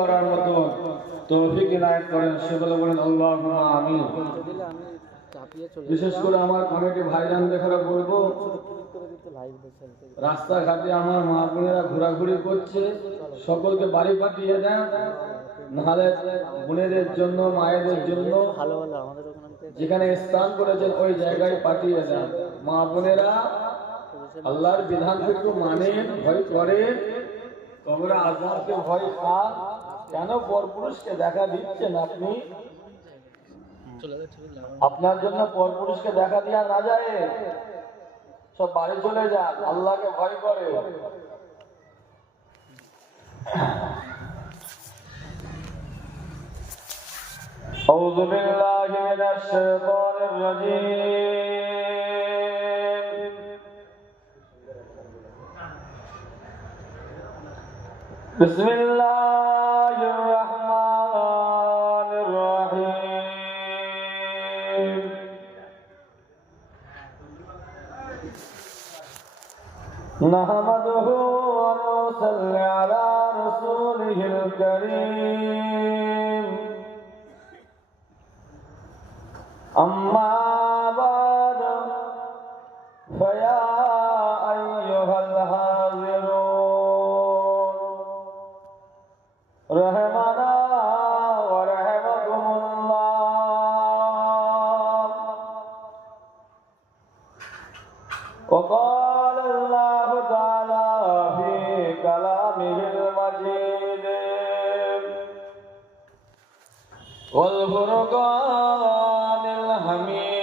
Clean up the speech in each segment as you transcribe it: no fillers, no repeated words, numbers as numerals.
করার মতো তৌফিক ইনায়েত করেন, সেগুলো বলেন আল্লাহুম্মা আমিন। বিশেষ করে আমার কমিটি ভাইজান দেখারা বলবো, রাস্তাঘাটে আমার মা বোনেরা ঘোরাঘুরি করছে, সকলকে বাড়ি পাঠিয়ে দেন, নাহলে বোনেদের জন্য মায়েদের জন্য যেখানে স্থান করেছেন ওই জায়গায় পাঠিয়ে দেন। মা বোনেরা আল্লাহর বিধান একটু মানে, ভয় করে, তোমরা আযাবকে ভয় খান। কেন পরপুরুষকে দেখা দিচ্ছেন আপনি? আপনার জন্য পরপুরুষকে দেখা দেওয়া না যায়, সব বাড়ি চলে যান, আল্লাহকে ভয় করে। আউযু বিল্লাহি মিনাশ শাইতানির রাজীম। বিসমিল্লাহির রাহমানির রাহিম। নাহমাদুহু ওয়া নুসাল্লি আলা রাসূলিহিল কারীম। আম্মা বা'দু ফায়া আইয়ুহাল হাযিরুন রাহমানা ওয়া রাহমাকুমুল্লাহ। وقال الله تعالى في كلامه المجيد والفرقان الحميد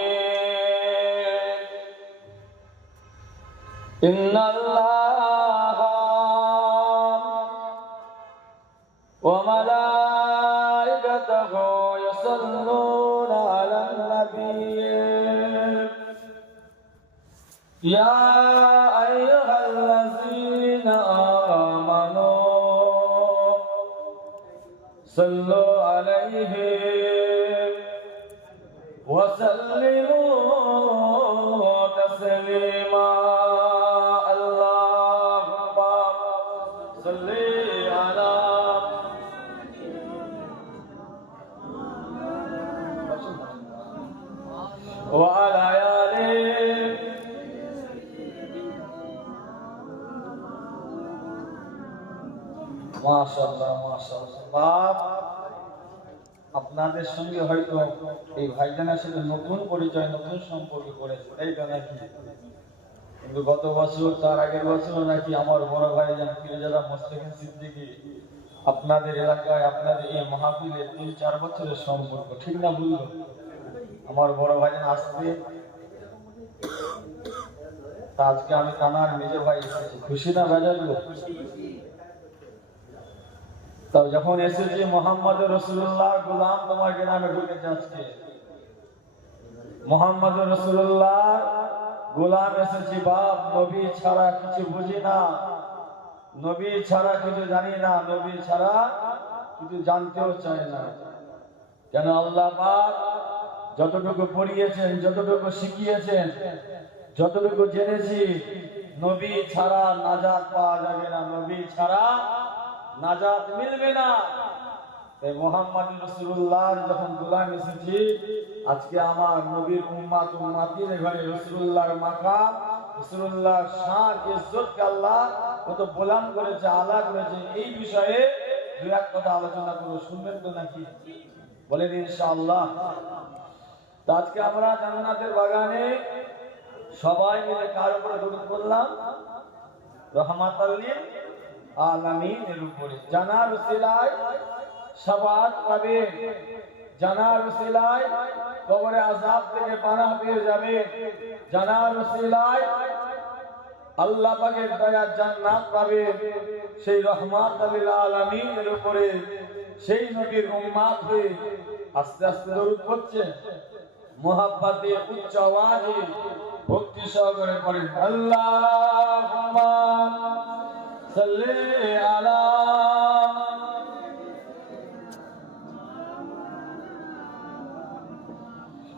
إن الله وملائكته يصلون على النبي يا أيها الذين آمنوا صلوا عليه وسلموا تسليما اللهم صل على وعلى آله মাশাআল্লাহ মাশাআল্লাহ। আপনাদের সঙ্গে হয়তো এই ভাইজানের সাথে নতুন পরিচয়, নতুন সম্পর্ক করেছে, তাই তো নাকি? কিন্তু গত বছর, তার আগের বছর নাকি আমার বড় ভাইজান ফিরোজা মোস্তাকিম সিদ্দিকী আপনাদের এলাকায়, আপনাদের এই মাহফিলে 3-4 বছরের সম্পর্ক, ঠিক না বলল? আমার বড় ভাইজান আসতে, আজকে আমি কানার নিজের ভাই এসেছি, খুশি না বেজার? তাও যখন এসেছি মুহাম্মদ রাসূলুল্লাহ গোলাম তোমার গ্রামে ঢুকেছে, আজকে মুহাম্মদ রাসূলুল্লাহ গোলাম এসেছি। বাপ, নবী ছাড়া কিছু বুঝি না, নবী ছাড়া কিছু জানি না, নবী ছাড়া কিছু জানতেও চাই না। কেন আল্লাহ পাক যতটুকু পড়িয়েছেন, যতটুকু শিখিয়েছেন, যতটুকু জেনেছি, নবী ছাড়া নাজাত পাওয়া যাবে না, নবী ছাড়া নাজাত মিলবে না। তাই মুহাম্মদ রাসূলুল্লাহর যখন গোলাম এসেছি, আজকে আমার নবীর উম্মত উম্মতির ঘরে রাসূলুল্লাহর মাকাম, রাসূলুল্লাহর শান ইজ্জতকে আল্লাহ কত বুলন্দ করেছে, আলা করেছে। এই বিষয়ে দুই এক কথা আলোচনা করব, শুনবেন তো নাকি? বলেন ইনশাআল্লাহ। তো আজকে আমরা জান্নাতের বাগানে সবাই মিলে কার উপরে দরুদ পড়লাম? রাহমাতাল লিল আলামিনের উপরে। জানার উসিলায় শাফাআত পাবে, জানার উসিলায় কবরে আযাব থেকে পানাহ পেয়ে যাবে, জানার উসিলায় আল্লাহ পাকের দয়া জান্নাত পাবে। সেই রাহমাতাল লিল আলামিনের উপরে সেই নবীর উম্মত হয়ে আস্তে আস্তে দরুদ পড়ছে, মুহাব্বতে উচ্চ আওয়াজে ভক্তি সহকারে পড়েন আল্লাহুম্মা সাল্লি আলা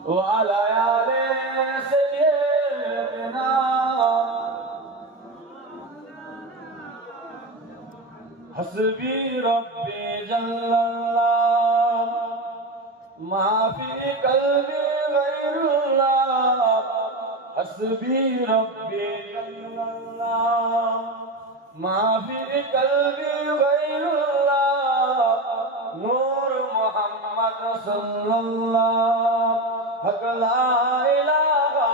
ওয়া আলা আলি সাইয়্যিদিনা হাসবি রাব্বি জাল্লাল্লাহ মা ফি কলবি গায়রুল্লাহ হাসবি রব্বি জাল্লাল্লাহ মা ফি কলবি গায়রুল্লাহ নূর মুহাম্মদ সাল্লাল্লাহ হক লা ইলাহা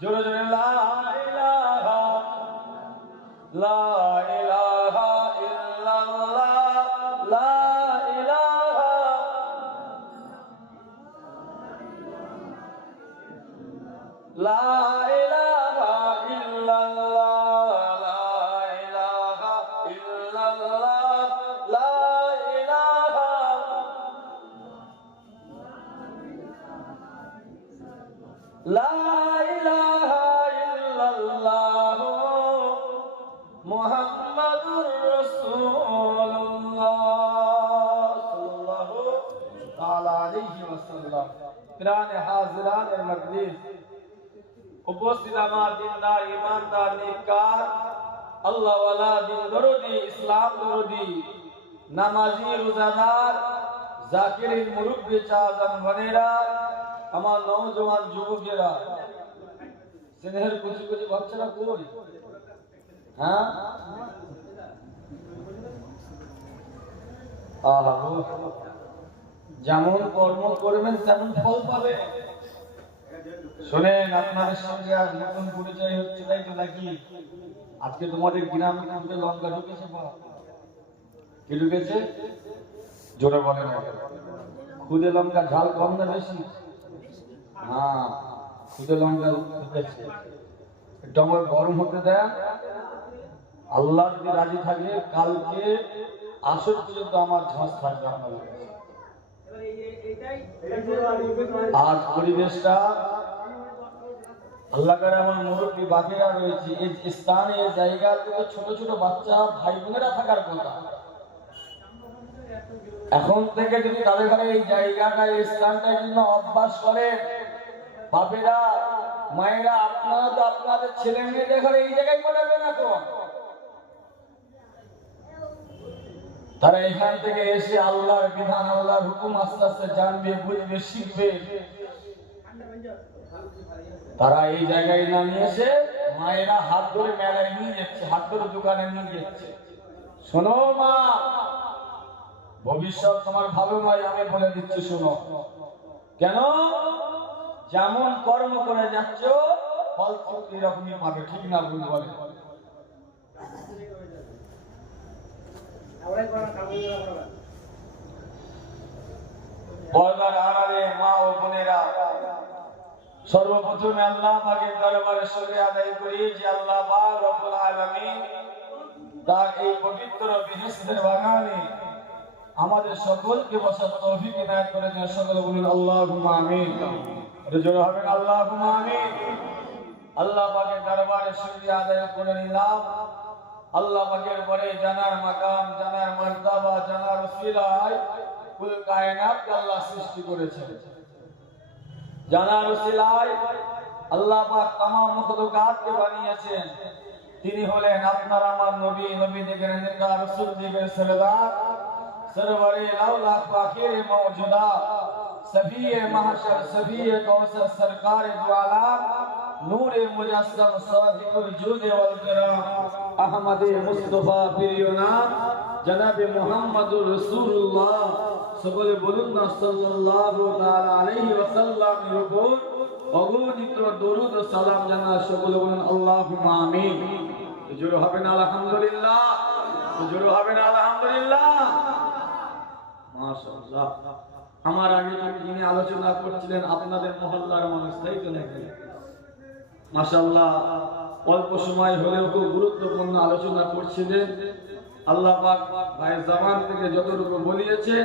জোরে জোরে লা ইলাহা লা ইলাহা ইল্লাল্লাহ লা ইলাহা লা ইলাহা ইল্লাল্লাহ লা ইলাহা ইল্লাল্লাহ লা ইলাহা লা ইলাহা ইল্লাল্লাহ মুহাম্মাদুর রাসূলুল্লাহ সাল্লাল্লাহু তাআলা আলাইহি ওয়াসাল্লাম। প্রাণে হাজিরানের মজলিস, উপস্থিত আমার দিনদার ইমানদার নেককার আল্লাহ ওয়ালা দিন দরদি ইসলাম দরদি নামাজি রোজাদার জাকিরিন মুরব্বি চাচান বোনেরা, আমার নওজওয়ান যুবকেরা, স্নেহের কুচি কুচি বাচ্চারা কই? হ্যাঁ, যেমন কর্ম করবেন তেমন ফল পাবে। শোনেন, আপনাদের সঙ্গে আর নতুন পরিচয় হচ্ছে, তাই তো নাকি? আজকে তোমাদের গ্রামে মধ্যে লঙ্কা ঢুকেছে। কি ঢুকেছে? জোরে বলে না। খুদে লঙ্কা ঝাল কম না বেশি? হ্যাঁ, খুদে লঙ্কা ঢুকেছে। একটু আমার গরম হতে দেয়। আল্লাহ যদি রাজি থাকে কালকে আসর পর্যন্ত আমার ঝাঁস থাকবে আপনাদের। আজ পরিবেশটা আল্লাহ করে আমার মুরব্বী বাকিরা রয়েছে এই স্থানে, এই জায়গাতে ছোট ছোট বাচ্চা ভাই বোনেরা থাকার কথা। এখন থেকে যদি তাদের ঘরে এই জায়গাটা, এই স্থানটা জন্য অভ্যাস করে, বাপেরা মায়েরা আপনারা তো আপনাদের ছেলে মেয়েদের ঘরে এই জায়গায় পড়াবেন। এখন তারা এখান থেকে এসে আল্লাহর বিধান, আল্লাহর হুকুম আস্তে আস্তে জানবে, বুঝবে, শিখবে। তারা এই জায়গায় না নিয়ে এসে মায়েরা হাত ধরে মেলায় নিয়ে যাচ্ছে, হাত ধরে দোকানে নিয়ে যাচ্ছে। শোনো মা, ভবিষ্যৎ তোমার ভালো নয়, আমি বলে দিচ্ছি শোনো। কেন? যেমন কর্ম করে যাচ্ছ ফল এরকমই পাবে, ঠিক না ভুল বলে? পর্দার আড়ালে মা ও বোনেরা, সর্বপ্রথমে আল্লাহ পাকের দরবারে শুকরিয়া আদায় করি যে আল্লাহ পাক রব্বুল আলামিন তার এই পবিত্র বেহেশতের বাগানে আমাদের সকলকে বসার তৌফিক ইনায়াত করে দেন। সকলে বলুন আল্লাহুম্মা আমিন। জোরে হবে আল্লাহুম্মা আমিন। আল্লাহ পাকের দরবারে শুকরিয়া আদায় করে নিলাম। আল্লাহ পাকের পরে জানার মাকাম, জানার মারতাবা, জানার ওসিলায় কুল কায়নাতকে আল্লাহ সৃষ্টি করেছেন। জানার ওসিলায় আল্লাহ পাক तमाम মখলুকাতকে বানিয়েছেন। তিনি হলেন আপনার আমার নবী, নবী দিগের নেতা, রাসূল দিগের সরদার, সরওয়ারে লাউলাক ফাখিরে মওজুদাত, সফিয়ে মাহশর, সফিয়ে কৌসর, সরকারে দু আলাম, নূরে মুজাসসাম, সাদিকুল জুদ ওয়াল কিরাম, আহমদে মুস্তাফা প্রিয় নাম জনাবে মুহাম্মদুর রাসূলুল্লাহ। সকলে বলুন না সাল্লাল্লাহু তাআলা আলাইহি ওয়াসাল্লামের উপর অগণিত দরুদ ও সালাম জানা। সকলে বলুন আল্লাহুম্মা আমিন। জোরে হবে না আলহামদুলিল্লাহ? জোরে হবে না আলহামদুলিল্লাহ? মাশাআল্লাহ। আমার আগে যিনি আলোচনা করছিলেন আপনাদের মহল্লার মানুষ, তাই তো নাকি? মাশাআল্লাহ, অল্প সময় হলেও খুব গুরুত্বপূর্ণ আলোচনা করছিলেন। আল্লাহ পাক ভাইয়ের জবান থেকে যতটুকু বলিয়েছেন,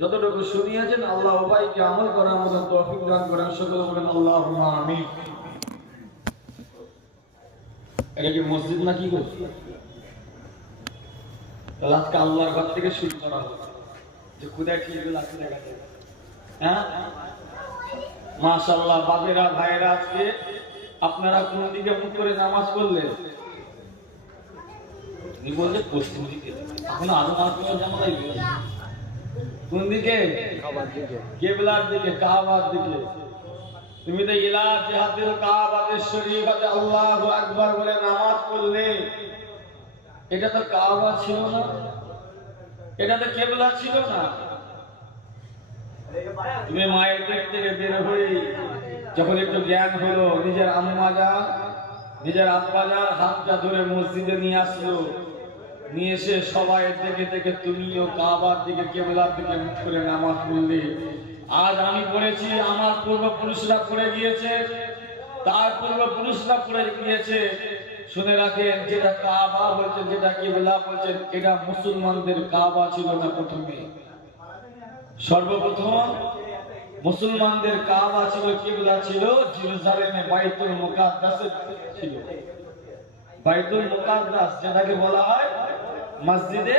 যতটুকু শুনিয়েছেন, আল্লাহ উভয়কে আমল করার মতো তৌফিক দান করেন। সকলে বলেন আল্লাহুম্মা আমিন। এটা কি মসজিদ নাকি গো? আজকে আল্লাহর ঘর থেকে শুরু করা হবে যে কোথায় ঠিক আছে দেখা যাবে। হ্যাঁ, মাশাআল্লাহ। বাবেরা ভাইয়েরা, আজকে আপনারা কোন দিকে মুখ করে নামাজ পড়লেন? উনি বলছে পশ্চিম দিকে। এখন আরো মাত্র জানা লাগবে কোন দিকে? কেবলার দিকে, কাবার দিকে। তুমি তো ইলা জিহাদিল কাবাতিশ শরীফাতে আল্লাহু আকবার বলে নামাজ পড়লে, এটা তো কাবা ছিল না, এটা তো কেবলা ছিল না। তুমি মায়ের পেট থেকে বের হয়ে যখন একটু জ্ঞান হলো, নিজের আম্মা যান নিজের আব্বা যান হাতটা ধরে মসজিদে নিয়ে আসলো, নিয়ে এসে সবাই দেখে দেখে তুমিও কাবার দিকে কেবলার দিকে মুখ করে নামাজ পড়লে। আজ আমি পড়েছি, আমার পূর্বপুরুষরা পড়ে গিয়েছে, তার পূর্বপুরুষরা পড়ে গিয়েছে। শুনে রাখেন, যেটা কাবা বলছেন, যেটা কিবলা বলছেন, এটা মুসলমানদের কাবা ছিল না। প্রথমে সর্বপ্রথম মুসলমানদের কাবা ছিল, কিবলা ছিল জেরুজালেমে বাইতুল মুকাদ্দাসে ছিল। বাইতুল মুকাদ্দাস যেটাকে বলা হয় মসজিদে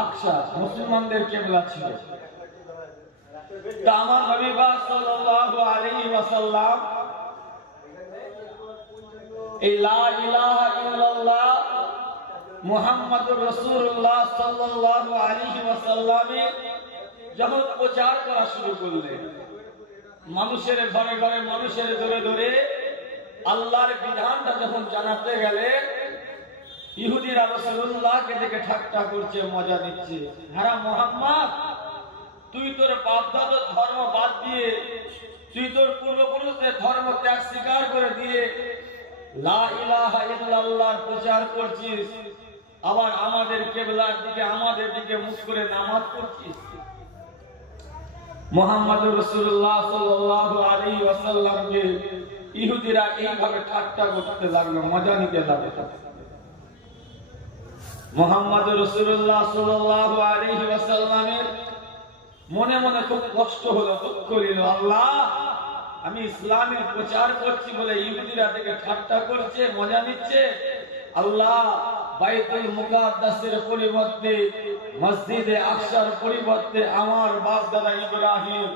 আকসা, মুসলমানদের কিবলা ছিল। তা আমার নবী পাক সাল্লাল্লাহু আলাইহি ওয়াসাল্লাম এই লা ইলাহা ইল্লাল্লাহ মুহাম্মাদুর রাসূলুল্লাহ সাল্লাল্লাহু আলাইহি ওয়াসাল্লামে যখন প্রচার করা শুরু করলেন, মানুষের ঘরে ঘরে, মানুষের দরে দরে আল্লাহর বিধানটা যখন জানাতে গেলেন, ইহুদিরা রাসূলুল্লাহকে দেখে ঠাট্টা করছে, মজা নিচ্ছে। হ্যাঁ মুহাম্মদ, তুই তোর বাপ-দাদার ধর্ম বাদ দিয়ে, তুই তোর পূর্বপুরুষদের ধর্ম ত্যাগ স্বীকার করে দিয়ে লা ইলাহা ইল্লাল্লাহর প্রচার করছিস, আবার আমাদের কিবলার দিকে, আমাদের দিকে মুখ করে নামাজ পড়ছিস। মুহাম্মদুর রাসূলুল্লাহ সাল্লাল্লাহু আলাইহি ওয়াসাল্লামকে ইহুদিরা এইভাবে ঠাট্টা করতে লাগলো, মজা নিতে লাগলো। মুহাম্মদুর রাসূলুল্লাহ সাল্লাল্লাহু আলাইহি ওয়াসাল্লামের মনে মনে খুব কষ্ট হলো, দুঃখ হলো। আল্লাহ, আমি ইসলামের প্রচার করছি বলে ইহুদিরা থেকে ঠাট্টা করছে, মজা নিচ্ছে। আল্লাহ, বাইতুল মুকাদ্দাসের পরিবর্তে, মসজিদে আকসার পরিবর্তে আমার বাপ দাদা ইব্রাহিম,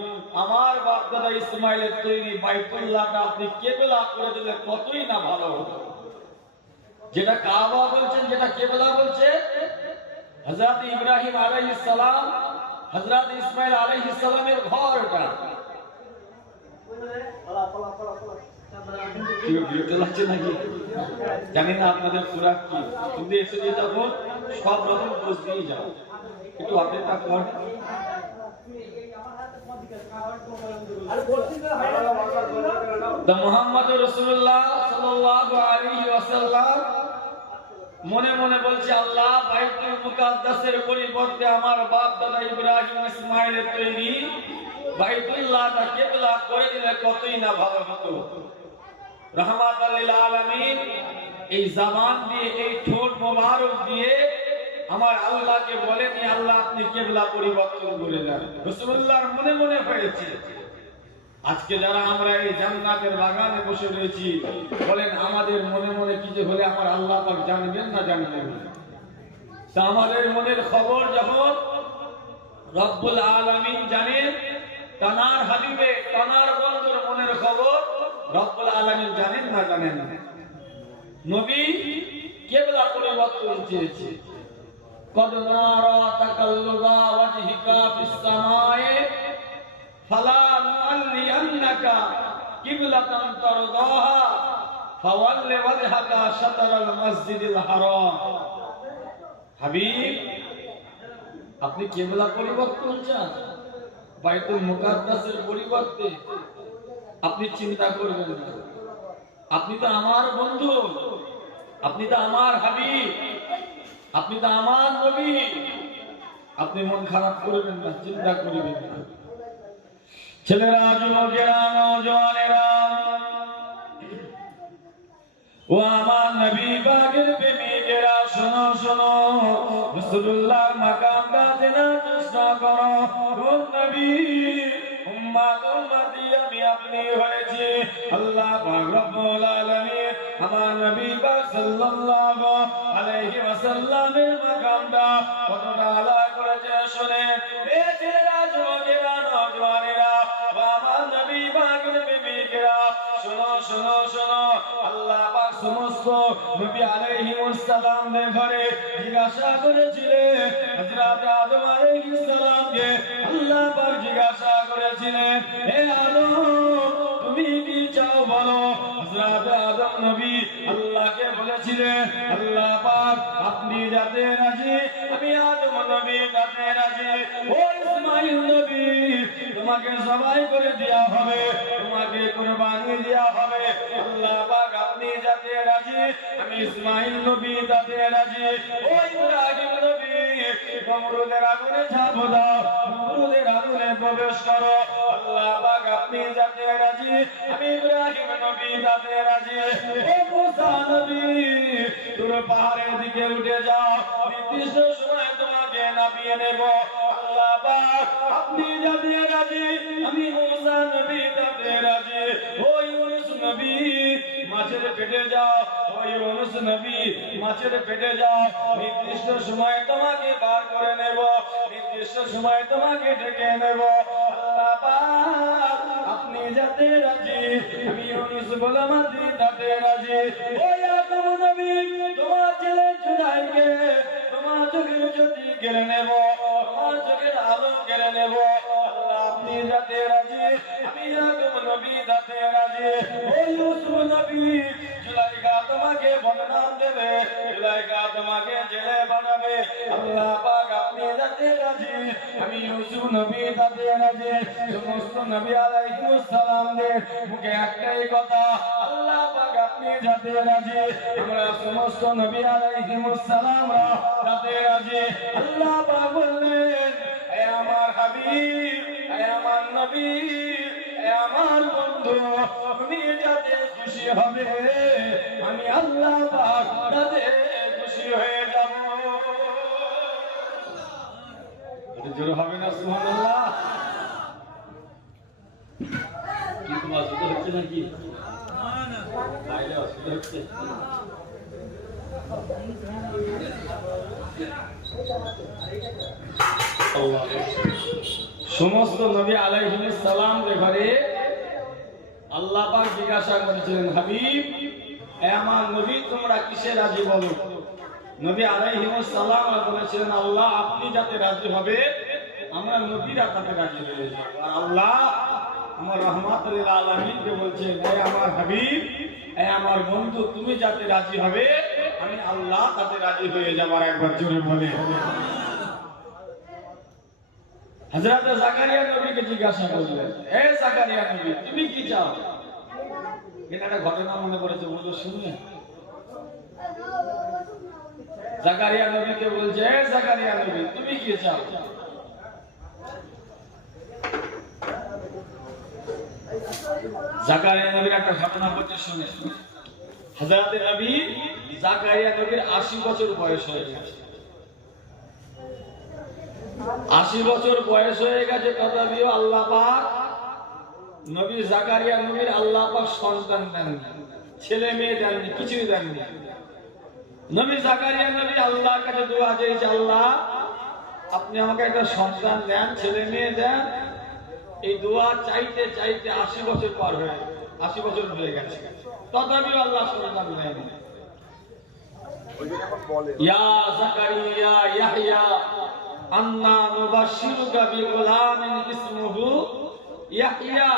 আমার বাপ দাদা ইসমাইলের তৈরি বাইতুল্লাহটা আপনি কিবলা করে দিলে কতই না ভালো হতো। যেটা কাবা বলছেন, যেটা কিবলা বলছে, হযরত ইব্রাহিম আলাইহিস সালাম, হযরত ইসমাইল আলাইহিস সালামের ঘর ওটা। জানি না আপনাদের খোরাক কি, কিন্তু এসে যে তখন সব রকম দোষ দিয়ে যাও, একটু অপেক্ষা কর। মুহাম্মদুর রাসূলুল্লাহ সাল্লাল্লাহু আলাইহি ওয়াসাল্লাম মনে মনে বলছে, আল্লাহ, বাইতুল মুকাদ্দাসের পরিবর্তে আমার বাপ দাদা ইব্রাহিম ইসমাইলের তৈরি বাইতুল্লাহটা কিবলা করে দিলে কতই না ভালো হতো। রাহমাতাল লিল আলামিন এই জবান দিয়ে, এই ঠোঁট মোবারক দিয়ে আমার আল্লাহকে বলেন, আল্লাহ আপনি কিবলা পরিবর্তন করে দেন। রাসূলুল্লাহর মনে মনে হয়েছে। আজকে যারা আমরা এই জান্নাতের বাগানে বসে রয়েছি, বলেন আমাদের মনে মনে কিছু হলে আমার আল্লাহ পাক জানবেন না জানবেন না? তা আমাদের মনের খবর যখন রব্বুল আলামিন জানেন, তানার হাবিবে, তানার বন্ধুর মনের খবর রব্বুল আলামিন জানেন না জানেন না? নবী কিবলা পরিবর্তন চেয়েছে। কদ নারা তাকাল্লুবা ওয়াজহিকা ফিস সামায়ে ফালা নুআল্লিয়ান্নাকা কিবলাতান তারদাহা ফাওয়াল্লি ওয়াজহাকা শাতরাল মসজিদিল হারাম। হাবিব, আপনি কিবলা পরিবর্তন চান, বাইতুল মুকাদ্দাসের পরিবর্তে? আপনি চিন্তা করবেন না, আপনি তো আমার বন্ধু, আপনি তো আমার হাবিব, আপনি তো আমার নবী। আপনি মন খারাপ করবেন না, চিন্তা করবেন না। ছেলেরা, যুবকেরা, নওজওয়ানেরা, ও আমার নবী পাকের প্রেমিকেরা, শোনো শোনো, রাসূলুল্লাহর মাকামটা চেনার চেষ্টা করো। ও নবী, উম্মত উম্মতি আমি আপনি হয়েছে। আল্লাহ পাক রব্বুল আলামিন আমার নবী পাক সাল্লাল্লাহু আলাইহি ওয়াসাল্লামের মাকামটা কতটা আলা করেছে শুনে। এ ছেলেরা, যুবকেরা, নওজওয়ানেরা, ও আমার নবী পাকের প্রেমিকেরা, শোনো শোনো শোনো, আল্লাহ পাক সমস্ত নবী আলাইহিস আলাইহিস সালামের ঘরে জিজ্ঞাসা করেছিলেন, হযরত আদম আলাইহিস সালামকে আল্লাহ পাক জিজ্ঞাসা করেছিলেন, হে আদম তুমি কি চাও বলো। হযরত আদম নবী আল্লাহকে বলেছিলেন, আল্লাহ পাক আপনি যাতে রাজি আমি আদম নবী তাতে রাজি। ও ইসমাঈল নবী তোমাকে জবাই করে দেয়া হবে, তোমাকে কুরবানি দেয়া হবে। আল্লাহ পাক আপনি যাতে রাজি আমি ইসমাঈল নবী তাতে রাজি। ও ইব্রাহিম নবী নমরুদের আগুনে ঝাঁপ দাও, নমরুদের আগুনে প্রবেশ করো। আল্লাহ পাক আপনি যাতে রাজি আমি ইব্রাহিম নবী তাতে রাজি। ও মুসা নবী তুর পাহাড়ের দিকে উঠে যাও, নির্দিষ্ট সময় তোমাকে নামিয়ে নেব। আল্লাহ পাক আপনি যাতে রাজি আমি মুসা নবী তাতে রাজি। ও ইউনূস নবী মাছের পেটে যাও, ও ইউনূস নবী মাছের পেটে যাও, নির্দিষ্ট সময় তোমাকে বার করে নেব, নির্দিষ্ট সময় তোমাকে ডেকে নেব। আল্লাহ পাক আপনি যাতে রাজি আমি ইউনূস গোলামাদি তাতে রাজি। ও ইয়াকুব নবী তোমার ছেলে জুলাইকে তোমার চোখের জ্যোতি কেড়ে নেব, তোমার চোখের আলো কেড়ে নেব। আল্লাহ আপনি যাতে রাজি আমি ইয়াকুব নবী তাতে রাজি। ও ইউসুফ নবী জুলাইখা তোমাকে বদনাম দেবে, জুলাইখা তোমাকে জেলে বানাবে। আল্লাহ পাক আপনি যাতে রাজি আমি ইউসুফ নবী তাতে রাজি। সমস্ত নবী আলাইহিস সালামদের মুখে একটাই কথা, আল্লাহ পাক আপনি যাতে রাজি আমরা সমস্ত নবী আলাইহিস সালামরা তাতে রাজি। আল্লাহ পাক বললেন, হে আমার হাবিব, হে আমার নবী, হে আমার বন্ধু তুমি যাতে খুশি হবে আমি আল্লাহ পাক তাতে খুশি হয়ে যাব। এটা জোরে হবে না সুবহানাল্লাহ? কি তোমার অসুবিধা হচ্ছে নাকি? না বাইরে অসুবিধা হচ্ছে। সমস্ত নবী আলাইহিস সালামের ঘরে আল্লাহ পাক জিজ্ঞাসা করেছিলেন, হাবিব হে আমার নবী তোমরা কিসে রাজি বলো। নবী আলাইহিস সালাম বলেছিলেন, আল্লাহ আপনি যাতে রাজি হবে আমরা নবীরা তাতে রাজি হয়ে যাব। আর আল্লাহ আমার রহমাতুল লিল আলামিনকে বলছেন, হে আমার হাবিব, হে আমার বন্ধু তুমি যাতে রাজি হবে আমি আল্লাহ তাতে রাজি হয়ে যাব। আর একবার জোরে বলে। হযরত জাকারিয়া নবীকে জিজ্ঞাসা করলেন, হে জাকারিয়া নবী তুমি কি চাও। এটা একটা ঘটনা মনে পড়েছে, বলতো শুনলেন? জাকারিয়া নবীকে বলছে, হে জাকারিয়া নবী তুমি কি চাও। জাকারিয়া নবীর একটা ঘটনা বলতে শুনে। হযরত নবী জাকারিয়া নবীর ৮০ বছর বয়স হয়ে গেছে। ৮০ বছর বয়স হয়ে গেছে, তথাপিও আল্লাহ পাক নবী জাকারিয়া নবীর আল্লাহ পাক সন্তান দেননি, ছেলে মেয়ে দেননি, কিছুই দেননি। নবী জাকারিয়া নবী আল্লাহর কাছে দোয়া চেয়েছে, আল্লাহ আপনি আমাকে একটা সন্তান দেন, ছেলে মেয়ে দেন। এই দোয়া চাইতে চাইতে ৮০ বছর পার হয়ে ৮০ বছর হয়ে গেছে, তথাপিও আল্লাহ সন্তান দেয়নি। ইয়া জাকারিয়া ইয়াহইয়া আন্না নুবাশশিরুকা বিগুলামিন ইসমুহু ইয়াহইয়া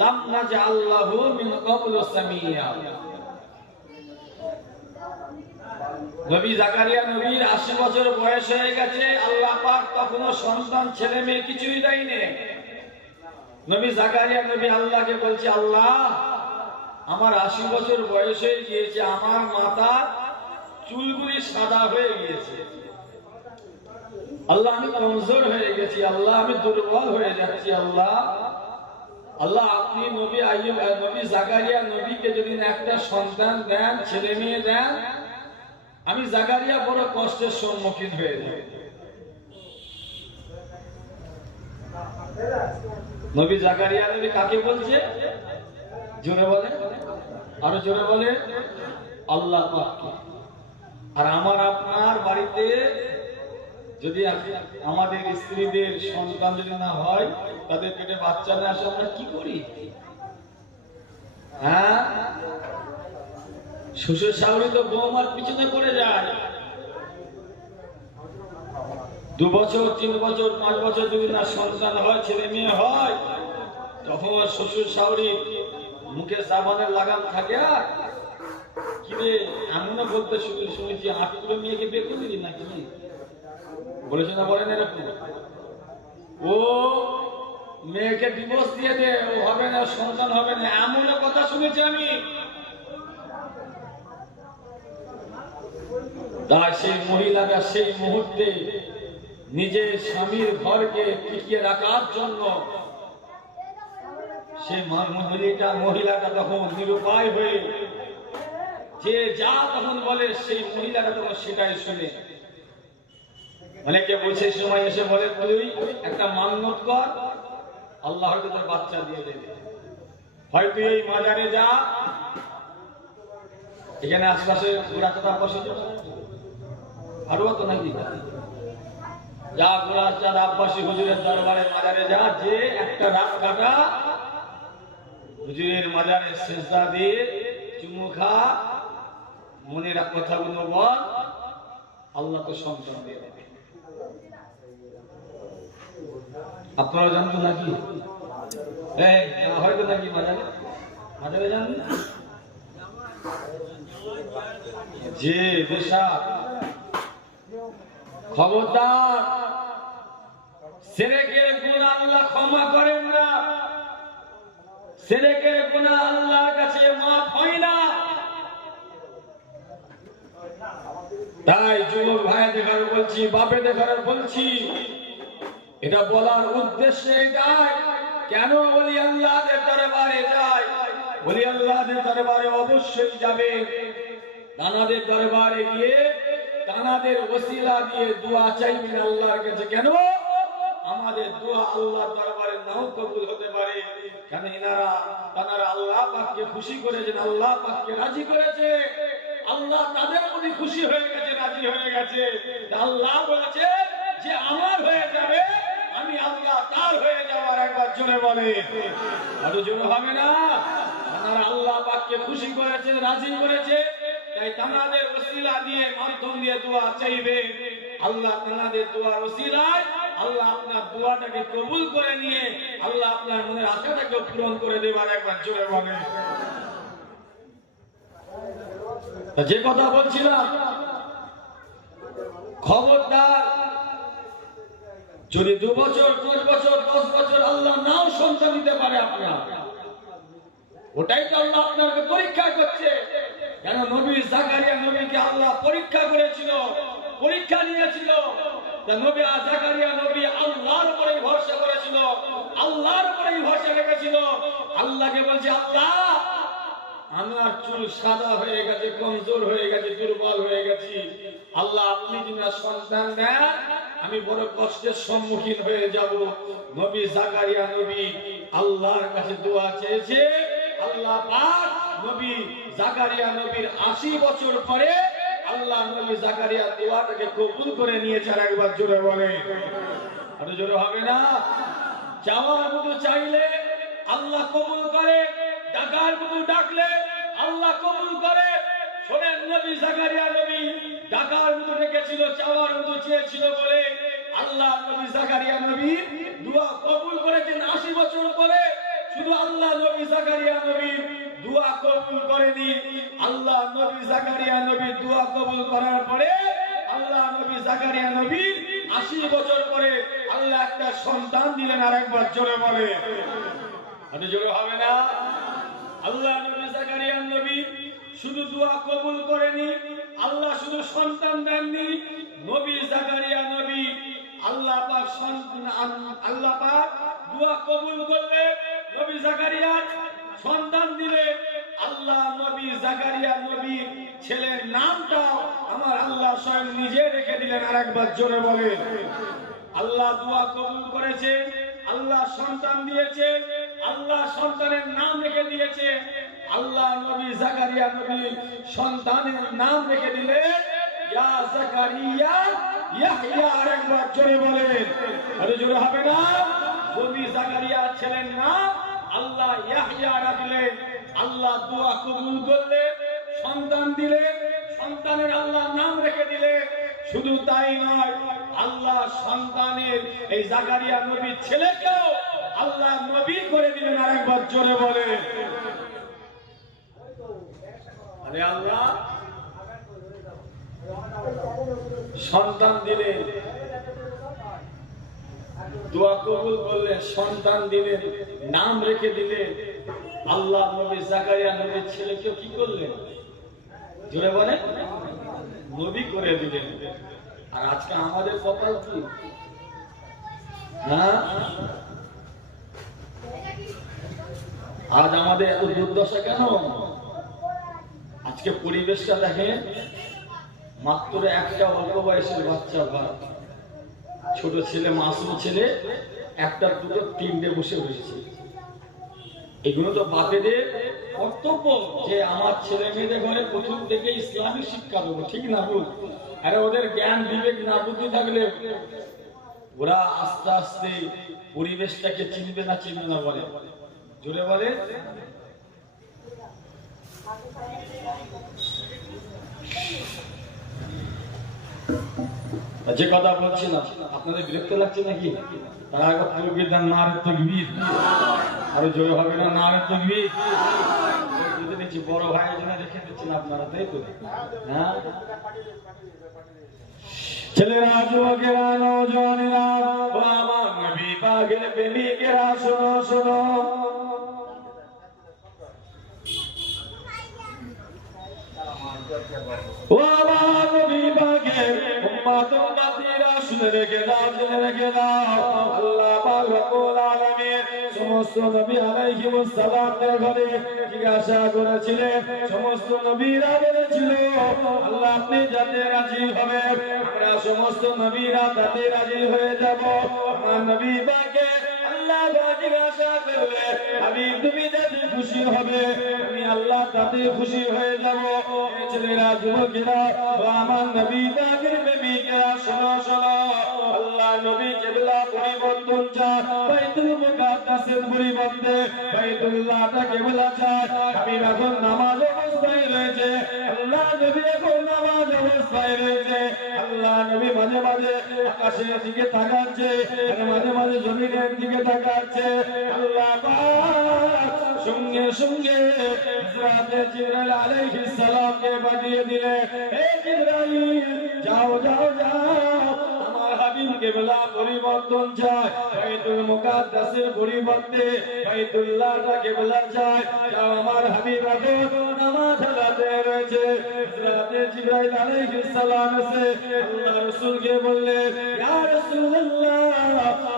লাম নাজআল লাহু মিন ক্বাবলু সামিয়্যা। নবী জাকারিয়া নবীর ৮০ বছর বয়স হয়ে গেছে, আল্লাহ পাক তখনো সন্তান ছেলে মেয়ে কিছুই দেয়নি। নবী জাকারিয়া নবী আল্লাহকে বলছে, আল্লাহ আমার ৮০ বছর বয়স হয়ে গিয়েছে, আমার মাথা চুলগুলি সাদা হয়ে গিয়েছে, আল্লাহ আমি কমজোর হয়ে গেছি, আল্লাহ আমি দুর্বল হয়ে যাচ্ছি। আল্লাহ আল্লাহ আপনি নবী জাকারিয়া নবীকে যদি একটা সন্তান দেন, ছেলে মেয়ে দেন, আমি জাকারিয়া বড় কষ্টের সম্মুখীন হয়ে যাব। নবী জাকারিয়া নবী কাকে বলছে? জোরে বলে, আরো জোরে বলে, আল্লাহ পাককে। আর আমার আপনার বাড়িতে যদি আমাদের স্ত্রীদের সন্তান যদি না হয়, তাদের পেটে বাচ্চা না আসে, আমরা কি করি? হ্যাঁ শ্বশুর শাশুড়ি তো বৌমার পিছনে পড়ে যায়। 2 বছর 3 বছর 5 বছর যদি না সন্তান হয়, ছেলে মেয়ে হয়, তখন শ্বশুর শাশুড়ি মুখে সাবানের লাগাম থাকে। আর কি রে, এমনও বলতে শুনেছি 8 কিলো মেয়েকে বিয়ে করে দিলি নাকি, বলেছে না বলেন এরকম? ও মেয়েকে ডিভোর্স দিয়ে দে, ও হবে না, সন্তান হবে না, এমনও কথা শুনেছি আমি। তাই সেই মহিলারা সেই মুহূর্তে নিজের স্বামীর ঘরকে টিকিয়ে রাখার জন্য সেই মহিলাটা তখন নিরুপায় হয়ে যে যা তখন বলে, সেই মহিলাটা তখন সেটাই শুনে। অনেকে বলছে সময় এসে বলে, তুই একটা মান্যত কর, আল্লাহ হয়তো তোর বাচ্চা দিয়ে দেবে। হয়তো এই মাজারে যা, এখানে আশপাশে পুরাতন বসে আরো তো নাকি যা গোলাচাঁদ আব্বাসী হুজুরের দরবারে মাজারে যা, যে একটা রাত কাটা হুজুরের মাজারে সিজদা দিয়ে চুমু খা, মনের কথাগুলো বল, আল্লাহ তো সন্তান দিয়ে দেবে। আপনারা জানতো নাকি? হয়তো নাকি মাজারে মাজারে যান যে দেশা, খবরদার, শিরকের গুনাহ আল্লাহ ক্ষমা করেন না, শিরকের গুনাহ আল্লাহর কাছে মাফ হয় না। তাই যুবক ভাইদের ঘরে বলছি, বাপেদের ঘরে বলছি, এটা বলার উদ্দেশ্য এটাই, কেন ওলি আল্লাহদের দরবারে যায়? ওলি আল্লাহদের দরবারে অবশ্যই যাবে, তানাদের দরবারে গিয়ে তানাদের ওসিলা দিয়ে দোয়া চাইবেন আল্লাহর কাছে। কেন? আমাদের দোয়া আল্লাহর দরবারে নাও কবুল হতে পারে। কেন? তানারা আল্লাহ পাককে খুশি করেছেন, আল্লাহ পাককে রাজি করেছে, আল্লাহ তাদের প্রতি খুশি হয়ে গেছে, রাজি হয়ে গেছে। আল্লাহ বলেছে যে আমার হয়ে যাবে, আমি আল্লাহ তার হয়ে যাওয়ার। একবার জোরে বলে, আরো জোরে হবে না? তারা আল্লাহ পাককে খুশি করেছে, রাজি করেছে, তাই তানাদের ওসিলা দিয়ে, মাধ্যম দিয়ে দোয়া চাইবে। আল্লাহ তানাদের দোয়ার ওসিলায় আল্লাহ আপনার দোয়াটাকে কবুল করে নিয়ে আল্লাহ আপনার মনের আশাটাকে পূরণ করে দেবার। একবার জোরে বলে। যে কথা বলছিলাম, খবরদার, যদি 2 বছর 5 বছর 10 বছর আল্লাহ নাও সন্তান দিতে পারে আপনার, ওটাই তো আল্লাহ আপনাকে পরীক্ষা করছে। কেন? নবী জাকারিয়া নবীকে আল্লাহ পরীক্ষা করেছিল, পরীক্ষা নিয়েছিল। নবী জাকারিয়া নবী আল্লাহর উপরে ভরসা করেছিল, আল্লাহর উপরে ভরসা রেখেছিল। আল্লাহকে বলছে, আল্লাহ আমার চুল সাদা হয়ে গেছে, কমজোর হয়ে গেছে, দুর্বল হয়ে গেছি, আল্লাহ আপনি যদি সন্তান দেন আমি বড় কষ্টের সম্মুখীন হয়ে যাব। নবী জাকারিয়া নবী আল্লাহর কাছে দোয়া চেয়েছে, আল্লাহ পাক নবী জাকারিয়া নবীর 80 বছর পরে আল্লাহ নবী জাকারিয়া দোয়াটাকে কবুল করে নিয়েছে। আর একবার জোরে বলে, আর জোরে হবে না? চাওয়ার মতো চাইলে আল্লাহ কবুল করে, ডাকার মতো ডাকলে আল্লাহ কবুল করে। শোনেন, নবী জাকারিয়া নবী ডাকার মতো ডেকেছিল, চাওয়ার মতো চেয়েছিল বলে আল্লাহ নবী জাকারিয়া নবী দোয়া কবুল করেছেন 80 বছর পরে। শুধু আল্লাহ নবী জাকারিয়া নবী দোয়া কবুল করেনি, আল্লাহ নবী জাকারিয়া নবী দোয়া কবুল করার পরে আল্লাহ নবী জাকারিয়া নবী 80 বছর পরে আল্লাহ একটা সন্তান দিলেন। আর একবার জোরে বলে, আরে জোরে হবে না? আল্লাহ নবী জাকারিয়া নবী শুধু দোয়া কবুল করেনি, আল্লাহ শুধু সন্তান দেননি। নবী জাকারিয়া নবী আল্লাহ পাক আল্লাহ পাক দোয়া কবুল করলে নবী জাকারিয়া সন্তান দিলে। আল্লাহ নবী জাকারিয়া নবী ছেলের নামটা আমার আল্লাহ স্বয়ং নিজে রেখে দিলেন। আর একবার জোরে বলে, আল্লাহ দোয়া কবুল করেছে, আল্লাহ সন্তান দিয়েছে, আল্লাহ সন্তানের নাম রেখে দিয়েছে। আল্লাহ নবী জাকারিয়া নবী সন্তানের নাম রেখে দিলেন ইয়া জাকারিয়া ইয়াহইয়া। আর একবার জোরে বলেন, আরে জোরে হবে না? নবী জাকারিয়া ছেলের নাম আল্লাহ ইয়াহইয়া রাখলেন। আল্লাহ দোয়া কবুল করলে সন্তান দিলে, সন্তানের আল্লাহ নাম রেখে দিলে। শুধু তাই নয়, আল্লাহ সন্তানের এই জাকারিয়া নবীর ছেলেকেও আল্লাহ নবী করে দিলেন। আরেকবার জোরে বলে, আরে আল্লাহ সন্তান দিলেন, দোয়া কবুল করলেন, সন্তান দিলেন, নাম রেখে দিলেন। আল্লাহ নবী জাকারিয়া নবীর ছেলেকেও কি করলেন? জোরে বলে, নবী করে দিলেন। আর আজকে আমাদের কপাল কি? হ্যাঁ, আজ আমাদের এত দুর্দশা কেন? আজকে পরিবেশটা দেখেন, মাত্র একটা অল্প বয়সের বাচ্চা বা ছোট ছেলে, মাসুম ছেলে, একটা দুটো তিনটে বসে রয়েছে। এগুলো তো বাপেদের কর্তব্য যে আমার ছেলে মেয়েদের ঘরে প্রথম থেকে ইসলামিক শিক্ষা দেবো, ঠিক না ভুল? আরে ওদের জ্ঞান বিবেক না বুদ্ধি থাকলে ওরা আস্তে আস্তে পরিবেশটাকে চিনবে না চিনবে না বলে। জোরে বলে, যে কথা বলছিলাম আপনাদের বিরক্ত লাগছে নাকি? তার আগে তাকবীর দেন, নারে তাকবীর। আরো জোরে হবে না, নারে তাকবীর। বুঝে নিচ্ছি বড় ভাইয়ের জন্য রেখে দিচ্ছেন আপনারা, তাই তো? হ্যাঁ, ছেলেরা, যুবকেরা, নওজওয়ানেরা, ও আমার নবী পাকের প্রেমিকেরা, শোনো শোনো। ও আমার নবী পাকের উম্মত উম্মতিরা, শুনে রেখে দাও, জেনে রেখে দাও। আল্লাহ পাক রব্বুল আলামিন সমস্ত নবী আলাইহিমুস সালামের ঘরে জিজ্ঞাসা করেছিলেন। সমস্ত নবীরা বলেছিল, আল্লাহ আপনি যাতে রাজি হবেন, আমরা সমস্ত নবীরা তাতে রাজি হয়ে যাব। আমার নবী পাকে আল্লাহ জিজ্ঞাসা করলে, হাবিব তুমি যাতে খুশি হবে, আমি আল্লাহ তাতে খুশি হয়ে যাব। ছেলেরা, যুবকেরা, আমার নবী পাকের প্রেমিকেরা, শোনো শোনো। আল্লাহ নবী কিবলা পরিবর্তন চায়, বাইতুল মুকাদ্দাসের পরিবর্তে বাইতুল্লাহটা কিবলা চায়। হাবিব এখন নামাজ অবস্থায় রয়েছে, আল্লাহ নবী এখন নামাজ অবস্থায় রয়েছে। আল্লাহ নবী মাঝে মাঝে আকাশের দিকে তাকাচ্ছে, আর মাঝে মাঝে জমিনের দিকে তাকাচ্ছে। আল্লাহ পাক সঙ্গে সঙ্গে হযরত জিবরাইল আলাইহিস সালামকে পাঠিয়ে দিলে, হে জিবরাইল, যাও যাও যাও, আমার হাবিব কিবলা পরিবর্তন চায়, বাইতুল মুকাদ্দাসের পরিবর্তে বাইতুল্লাহটা কিবলা চায়। যাও, আমার হাবিব এখন নামাজ আদাতে রয়েছে। হযরত জিবরাইল আলাইহিস সালাম এসে আল্লাহ রাসূলকে বললেন, ইয়া রাসূলুল্লাহ,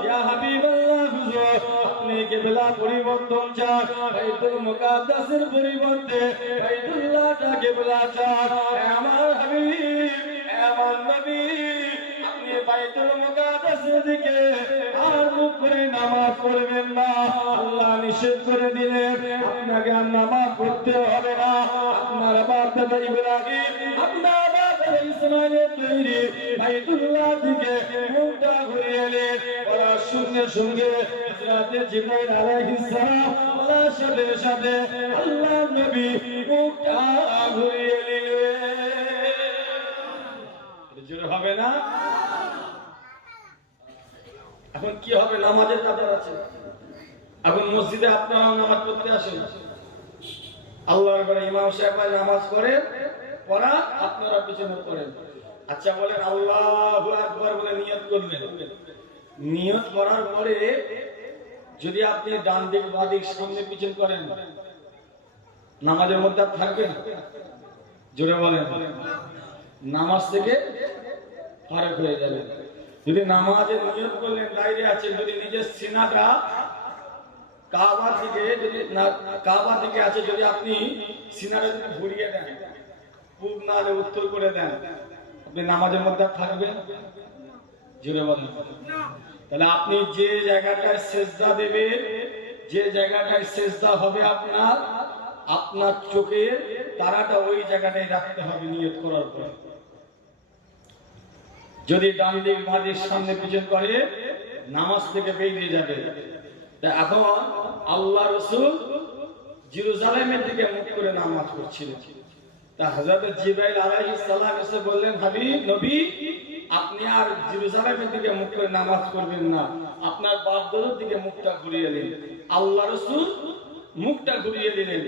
ইয়া হাবিবাল্লাহ, হুজুর আপনি কিবলা পরিবর্তন চান, বাইতুল মুকাদ্দাসের পরিবর্তে বাইতুল্লাহটা কিবলা চান। আমার হাবিব, আমার নবী, আপনি বাইতুল মুকাদ্দাসের দিকে আর মুখ করে নামাজ পড়বেন না। আল্লাহ নিষেধ করে দিলেন, আপনাকে আর নামাজ পড়তে হবে না। আপনার বাপ দাদা ইব্রাহিম, আপনার বাপ দাদা ইসমাইলের তৈরি বাইতুল্লাহ দিকে মুখটা ঘুরিয়ে এলেন। ওরা সঙ্গে সঙ্গে হযরত জিবরাইল আলাইহিস সালাম বলার সাথে সাথে আল্লাহ নবী মুখটা ঘুরিয়ে নিলেন। জোরে হবে না? এখন কি হবে? নামাজের ব্যাপার আছে। এখন মসজিদে আপনারা নামাজ পড়তে আসেন, আল্লাহর ঘরে ইমাম সাহেব নামাজ পড়ে, পড়া আপনারা পিছনে পড়েন। আচ্ছা বলেন আল্লাহু আকবার বলে নিয়ত করবেন। নিয়ত করার পরে যদি আপনি ডান দিক বাঁ দিক সামনে পিছন করেন, নামাজের মধ্যে থাকবেন? জোরে বলেন, নামাজ থেকে ফারাক হয়ে যাবে। যদি নামাজের নিয়ত করলেন বাইরে আছে, যদি নিজের সিনাটা কাবার দিকে, যদি না কাবার দিকে আছে, যদি আপনি সিনাটা যদি ঘুরিয়ে দেন, পূব না হলে উত্তর করে দেন, আপনি নামাজের মধ্যে থাকবেন? জোরে বলেন। তাহলে আপনি যে জায়গাটায় সেজদা দেবেন, যে জায়গাটায় সেজদা হবে আপনার, আপনার চোখের তারাটা ওই জায়গাটায় রাখতে হবে নিয়ত করার পর। যদি ডান দিক বাঁ দিক সামনে পিছন করে, নামাজ থেকে বেরিয়ে যাবে। এখন আল্লাহ রাসূল জেরুজালেমের দিকে মুখ করে নামাজ পড়ছিলেন। হযরত জিবরাইল আলাইহিস সালাম এসে বললেন, হাবিব নবী, আপনি আর জেরুজালেমের দিকে মুখ করে নামাজ পড়বেন না, আপনার বাগদরের দিকে মুখটা ঘুরিয়ে দিন। আল্লাহ রাসূল মুখটা ঘুরিয়ে দিলেন।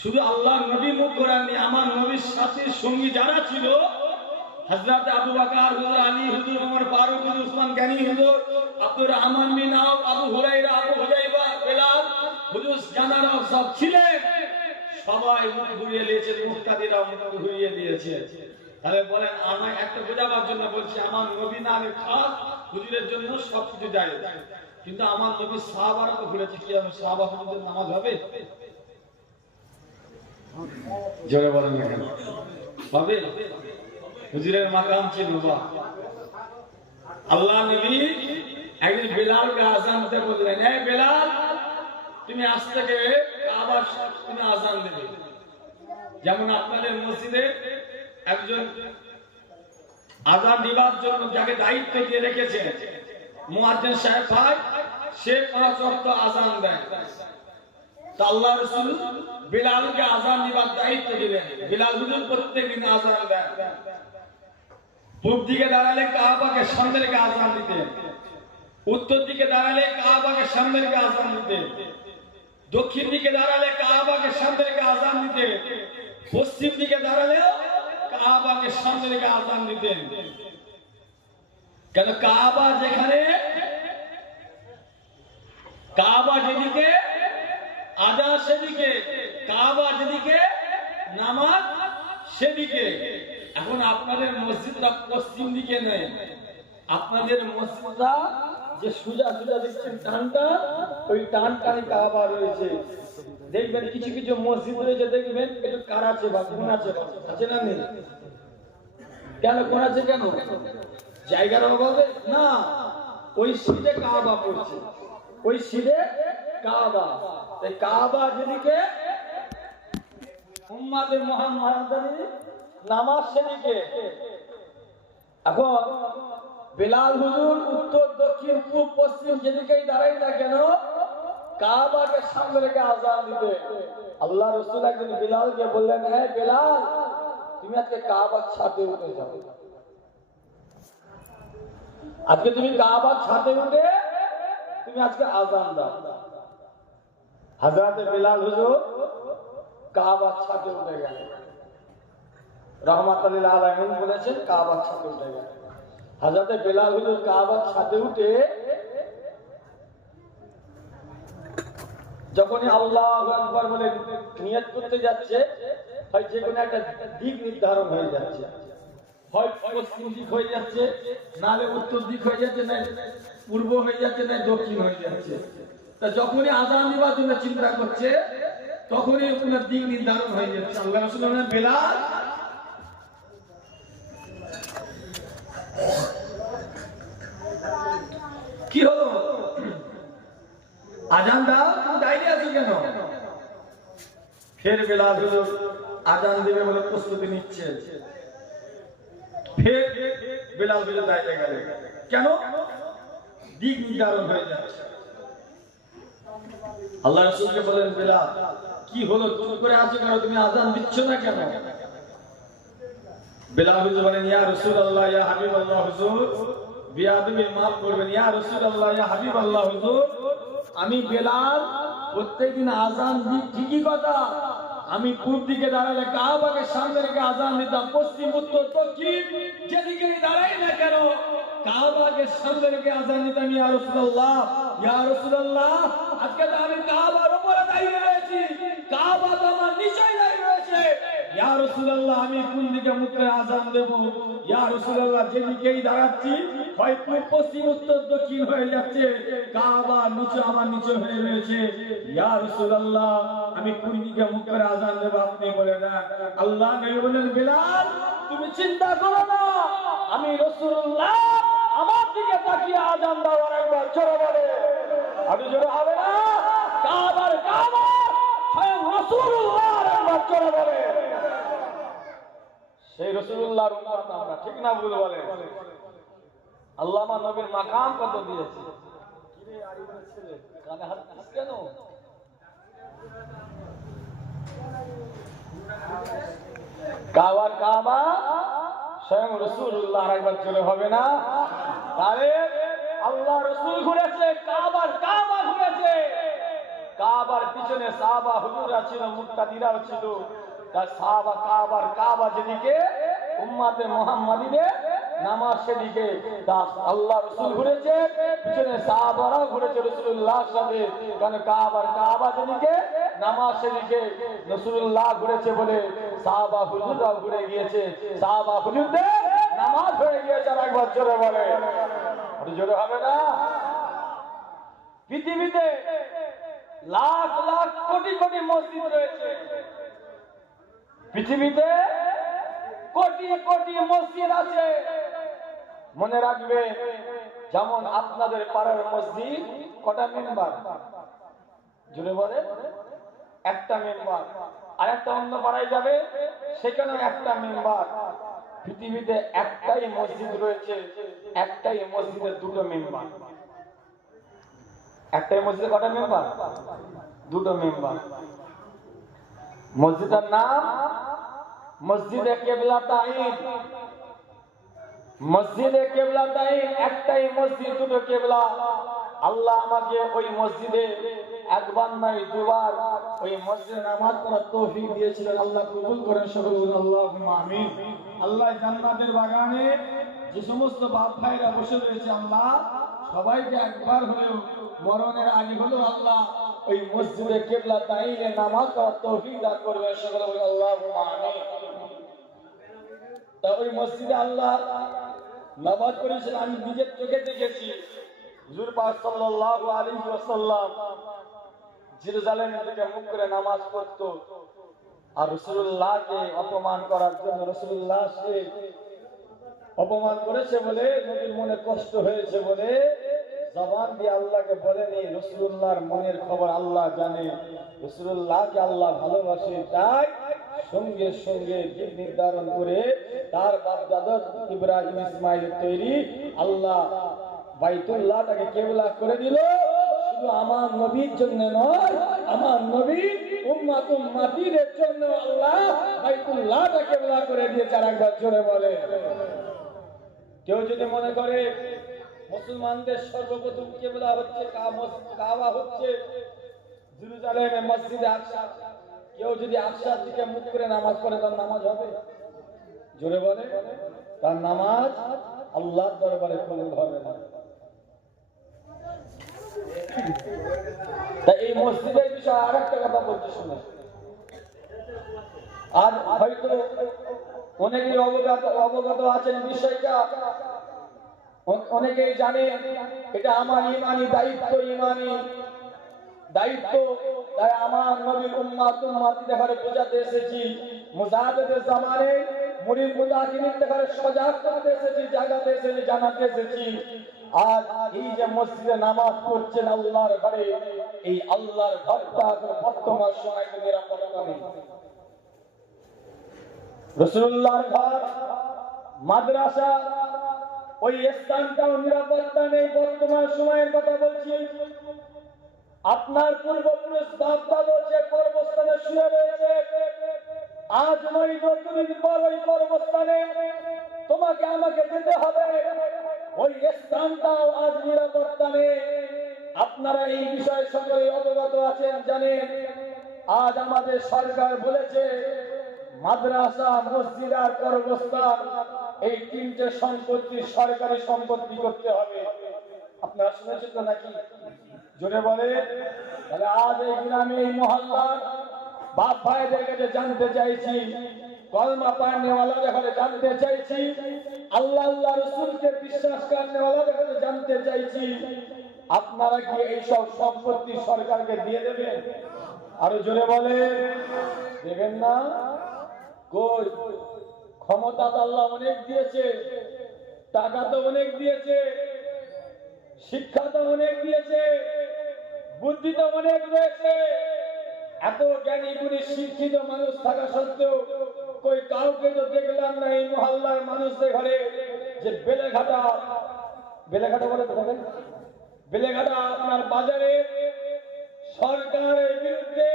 শুধু আল্লাহর নবী মুখ ঘোরাননি, আমার নবীর সাথে সঙ্গী যারা ছিল, হযরত আবু বকর, হুজুর আলী, হুজুর ওমর ফারুক, হুজুর উসমান গনি, হুজুর আব্দুর রহমান বিন আউফ, আবু হুরায়রা, আবু হুযায়ফা, বেলাল, হুজুর জানারা সব ছিলেন, সবাই মুখ ঘুরিয়ে দিয়েছে, মুক্তাদিরা মুখ ঘুরিয়ে দিয়েছে। তাহলে বলেন, আমার একটা বোঝাবার জন্য বলছি, আমার নবী নামে খাস, হুজুরের জন্য সবকিছু যায়, কিন্তু আমার নবী সাহাবারা তো ঘুরেছে, কি আমি সাহাবা হুজুরদের নামাজ হবে? জোরে বলেন না কেন হবে? হুজুরের মাকাম ছিল বাবা। আল্লাহ নবী একদিন বেলালকে আযান দিতে বললেন, এই বেলাল, তুমি আজ থেকে কাবার তুমি আযান দেবে। যেমন আপনাদের মসজিদে একজন আযান দিবার জন্য যাকে দায়িত্ব দিয়ে রেখেছে মুয়াজ্জিন সাহেব ভাই, সে 5 ওয়াক্ত আযান দেয়। তো আল্লাহ রাসূল বেলালকে আযান দিবার দায়িত্ব দিলেন। বেলাল হুজুর প্রত্যেকদিন আযান দেন। পূর্ব দিকে দাঁড়ালে কাবাকে সামনে রেখে আযান দিতেন, উত্তর দিকে দাঁড়ালে কাবাকে সামনে রেখে আযান দিতেন, দক্ষিণ দিকে দাঁড়ালে কাবাকে সামনে রেখে আযান দিতেন, পশ্চিম দিকে দাঁড়ালেও কাবাকে সামনে রেখে আযান দিতেন। কেন? কাবা যেখানে, কাবা যেদিকে আযান সেদিকে, কাবা যেদিকে নামাজ সেদিকে। এখন আপনাদের মসজিদটা পশ্চিম দিকে নেই, আপনাদের মসজিদটা যে সোজা সোজা দেখছেন টানটা, ওই টানটানি কাবা রয়েছে। দেখবেন কিছু কিছু মসজিদ রয়েছে, দেখবেন একটু কার আছে বা কোন আছে, আছে না নেই? কেন কোন আছে? কেন? জায়গার অভাবে না, ওই সিধে কাবা পড়ছে, ওই সিধে কাবা। এই কাবা যেদিকে উম্মতে মুহাম্মাদানী নামাজ সেদিকে। এখন বেলাল হুজুর উত্তর, দক্ষিণ, পূর্ব, পশ্চিম যেদিকেই দাঁড়াই না কেন, কাবাকে সামনে রেখে আযান দিবে। আল্লাহ রাসূল একদিন বেলালকে বললেন, হে বেলাল, তুমি আজকে কাবার ছাদে উঠে যাও, আজকে তুমি কাবার ছাদে উঠে তুমি আজকে আযান দাও। হযরত বেলাল হুজুর কাবার ছাদে উঠে গেলেন। রাহমাতুল লিল আলামিন বলেছেন কাবার ছাদে উঠে গেলেন। হযরত বেলাল হুজুর কাবার ছাদে উঠে যখনই আল্লাহু আকবার বলে নিয়ত করতে যাচ্ছে, হয় যে কোনো একটা দিক নির্ধারণ হয়ে যাচ্ছে, হয় পশ্চিম দিক হয়ে যাচ্ছে, নালে উত্তর দিক হয়ে যাচ্ছে, না পূর্ব হয়ে যাচ্ছে, না দক্ষিণ হয়ে যাচ্ছে। তা যখনই আযান দিবার জন্য চিন্তা করছে, তখনই কোনো দিক নির্ধারণ হয়ে যাচ্ছে। আল্লাহ রাসূল বলেন, বেলাল, কি হলো? আযান দাও, তুমি দাঁড়িয়ে আছো কেন? ফের বেলাল হুজুর আযান দিবে বলে প্রস্তুতি নিচ্ছে। ফের বেলাল হুজুর দাঁড়িয়ে গেলেন। কেন? দিক নির্ধারণ হয়ে যাচ্ছে। আল্লাহ রাসূলকে বলেন, বেলাল, কি হলো? চুপ করে আছো কেন? তুমি আযান দিচ্ছ না কেন? বেলাল হুজুর বলেন, ইয়া রাসূলুল্লাহ, ইয়া হাবিবাল্লাহ হুজুর, বিয়াদবি মাফ করবেন, ইয়া রাসূলুল্লাহ, ইয়া হাবিবাল্লাহ হুজুর, আমি বেলাল প্রত্যেকদিন আযান দিই, ঠিকই কথা। আমি পূর্ব দিকে দাঁড়ালে কাবাকে সামনে রেখে আযান দিতাম, পশ্চিম, উত্তর, দক্ষিণ যেদিকেই দাঁড়াই না কেন কাবাকে সামনে রেখে আযান দিতাম। ইয়া রাসূলুল্লাহ, ইয়া রাসূলুল্লাহ, আজকে তো আমি কাবার উপরে দাঁড়িয়ে রয়েছি, কাবা তো আমার নিচেই দাঁড়িয়ে রয়েছে। ইয়া রাসূলুল্লাহ, আমি কোন দিকে মুখ করে আযান দেব? ইয়া রাসূলুল্লাহ, যেদিকেই দাঁড়াচ্ছি হয় পূর্ব, পশ্চিম, উত্তর, দক্ষিণ হয়ে যাচ্ছে, কাবা নিচে আমার নিচে হয়ে রয়েছে। ইয়া রাসূলুল্লাহ, আমি কোন দিকে মুখ করে আযান দেব? আপনি বলে দেন। আল্লাহ নবী বলেন, বেলাল, তুমি চিন্তা করো না, আমি রাসূলুল্লাহ, আমার দিকে তাকিয়ে আযান দাও। আর একবার জোরে বলে, আরো জোরে হবে না? কাবার কাবা স্বয়ং রাসূলুল্লাহ, আর একবার জোরে বলে। সেই রাসূলুল্লাহর উম্মত আমরা, ঠিক না ভুল বলে? আল্লাহ আমার নবীর মাকাম কত দিয়েছে। কিরে আরিফের ছেলে, কানে হাত দিস কেন? কাবার কাবা স্বয়ং রাসূলুল্লাহ একবার চলে হবে না? তাহলে আল্লাহ রাসূল ঘুরেছে, কাবার কাবা ঘুরেছে। কাবার পিছনে সাহাবা হুজুররা ছিল, মুক্তাদিরাও ছিল। তার সাহাবা কাবার কাবা যেদিকে, উম্মতে মুহাম্মাদীদের নামাজ সেদিকে। তা আল্লাহ রাসূল ঘুরেছে, পিছনে সাহাবারাও ঘুরেছে রাসূলুল্লাহর সাথে। কারণ কাবার কাবা যেদিকে, নামাজ সেদিকে। রাসূলুল্লাহ ঘুরেছে বলে সাহাবা হুজুররাও ঘুরে গিয়েছে। সাহাবা হুজুরদের নামাজ হয়ে গিয়েছে। আর একবার জোরে বলে, ওটা জোরে হবে না? পৃথিবীতে লাখ লাখ কোটি কোটি মসজিদ রয়েছে। পৃথিবীতে কোটি কোটি মসজিদ আছে। মনে রাখবে, যেমন আপনাদের পাড়ার মসজিদ কটা মেম্বার? জুড়ে বলে, একটা মেম্বার। আর একটা অন্য পাড়ায় যাবে, সেখানে একটা মেম্বার। পৃথিবীতে একটাই মসজিদ রয়েছে, একটাই মসজিদের দুটো মেম্বার। একটাই মসজিদে কটা মেম্বার? দুটো মেম্বার। মসজিদের নাম মসজিদে কেবলাতাইন। মসজিদে কেবলাতাইন, একটাই মসজিদ, দুটো কেবলা। আল্লাহ আমাকে ওই মসজিদে একবার নয় দুবার ওই মসজিদে নামাজ পড়ার তৌফিক দিয়েছিলেন। আল্লাহ কবুল করেন, সকলে বলুন আল্লাহুম্মা আমিন। আল্লাহ জান্নাতের বাগানে যে সমস্ত বাপ ভাইরা বসে রয়েছে, আল্লাহ সবাইকে একবার হলেও মরণের আগে হলেও আল্লাহ ওই মসজিদে কেবলাতাইনে নামাজ পড়ার তৌফিক দান করবেন, সকলে বলুন আল্লাহুম্মা আমিন। তা ওই মসজিদে আল্লাহ নামাজ পড়েছেন, আমি নিজের চোখে দেখেছি। হুজুর পাক সাল্লাল্লাহু আলাইহি ওয়াসাল্লাম জেরুজালেম থেকে মুখ করে নামাজ পড়তো। আর রাসূলুল্লাহকে অপমান করার জন্য রাসূলুল্লাহকে অপমান করেছে বলে, নবীর মনে কষ্ট হয়েছে বলে জবান দিয়ে আল্লাহকে বলেনি। রাসূলুল্লাহর মনের খবর আল্লাহ জানে। রাসূলুল্লাহকে আল্লাহ ভালোবাসে, তাই সঙ্গে সঙ্গে দিক নির্ধারণ করে তার বাপদাদা ইব্রাহিম ইসমাইলের তৈরি আল্লাহ বাইতুল্লাহটাকে কেবলা করে দিল। শুধু আমার নবীর জন্য নয়, আমার নবীর উম্মত উম্মতিদের জন্য আল্লাহ বাইতুল্লাহটাকে কেবলা করে দিয়েছে। আর একবার জোরে বলে। কেউ যদি মনে করে মুসলমানদের সর্বপ্রথম কেবলা হচ্ছে কাবা, হচ্ছে জেরুজালেমে মসজিদে আকসা, কেউ যদি আকসার দিকে মুখ করে নামাজ পড়ে, তার নামাজ হবে? জোরে বলে, তার নামাজ আল্লাহর দরবারে কবুল হবে না। তাই এই মসজিদের বিষয়ে আরেকটা কথা বলতে শুনে, আজ হয়তো অনেকেই অবগত আছেন বিষয়টা, অনেকেই জানেন এটা আমার ইমানি দায়িত্ব, ইমানি দায়িত্ব। তাই আমার নবীর উম্মত উম্মতিদের ঘরে বোঝাতে এসেছি, মুজাহিদের জামানে মুরিদ মুজাহিদের ঘরে সজাগ করতে এসেছি, জাগাতে এসেছি, জানাতে এসেছি। আজ এই যে মসজিদে নামাজ পড়ছেন আল্লাহর ঘরে, এই আল্লাহর ঘরটা বর্তমান সময় নিরাপত্তা নেই। রাসূলুল্লাহর ঘর, মাদ্রাসা, ওই স্থানটাও নিরাপত্তা নেই। বর্তমান সময়ের কথা বলছি। আপনার পূর্বপুরুষ বাপ-দাদা যে কর্মস্থানে শুয়ে রয়েছে, আজ নয় যতদিন পর ওই কর্মস্থানে তোমাকে আমাকে যেতে হবে, ওই স্থানটাও আজ নিরাপত্তা নেই। আপনারা এই বিষয়ে সকলে অবগত আছেন, জানেন। আজ আমাদের সরকার বলেছে মাদ্রাসা, মসজিদ আর কর্মস্থান এই তিনটে সম্পত্তি সরকারি সম্পত্তি করতে হবে। আপনারা শুনেছেন তো নাকি? জোরে বলে। তাহলে আজ এই গ্রামে, এই মহল্লার বাপ ভাইদের কাছে জানতে চাইছি, কলমা পড়নেওয়ালাদের কাছে জানতে চাইছি, আল্লাহ আল্লাহ রাসূলকে বিশ্বাস করনেওয়ালাদের কাছে জানতে চাইছি, আপনারা কি এইসব সম্পত্তি সরকারকে দিয়ে দেবেন? আরো জোরে বলে, দেবেন না? কই, ক্ষমতা তো আল্লাহ অনেক দিয়েছে, টাকা তো অনেক দিয়েছে, শিক্ষা তো অনেক দিয়েছে, বুদ্ধি তো অনেক রয়েছে। এত জ্ঞানী গুণী শিক্ষিত মানুষ থাকা সত্ত্বেও কই কাউকে তো দেখলাম না এই মহল্লার মানুষদের ঘরে যে বেলেঘাটা বলে তো, বেলেঘাটা আপনার বাজারে সরকারের বিরুদ্ধে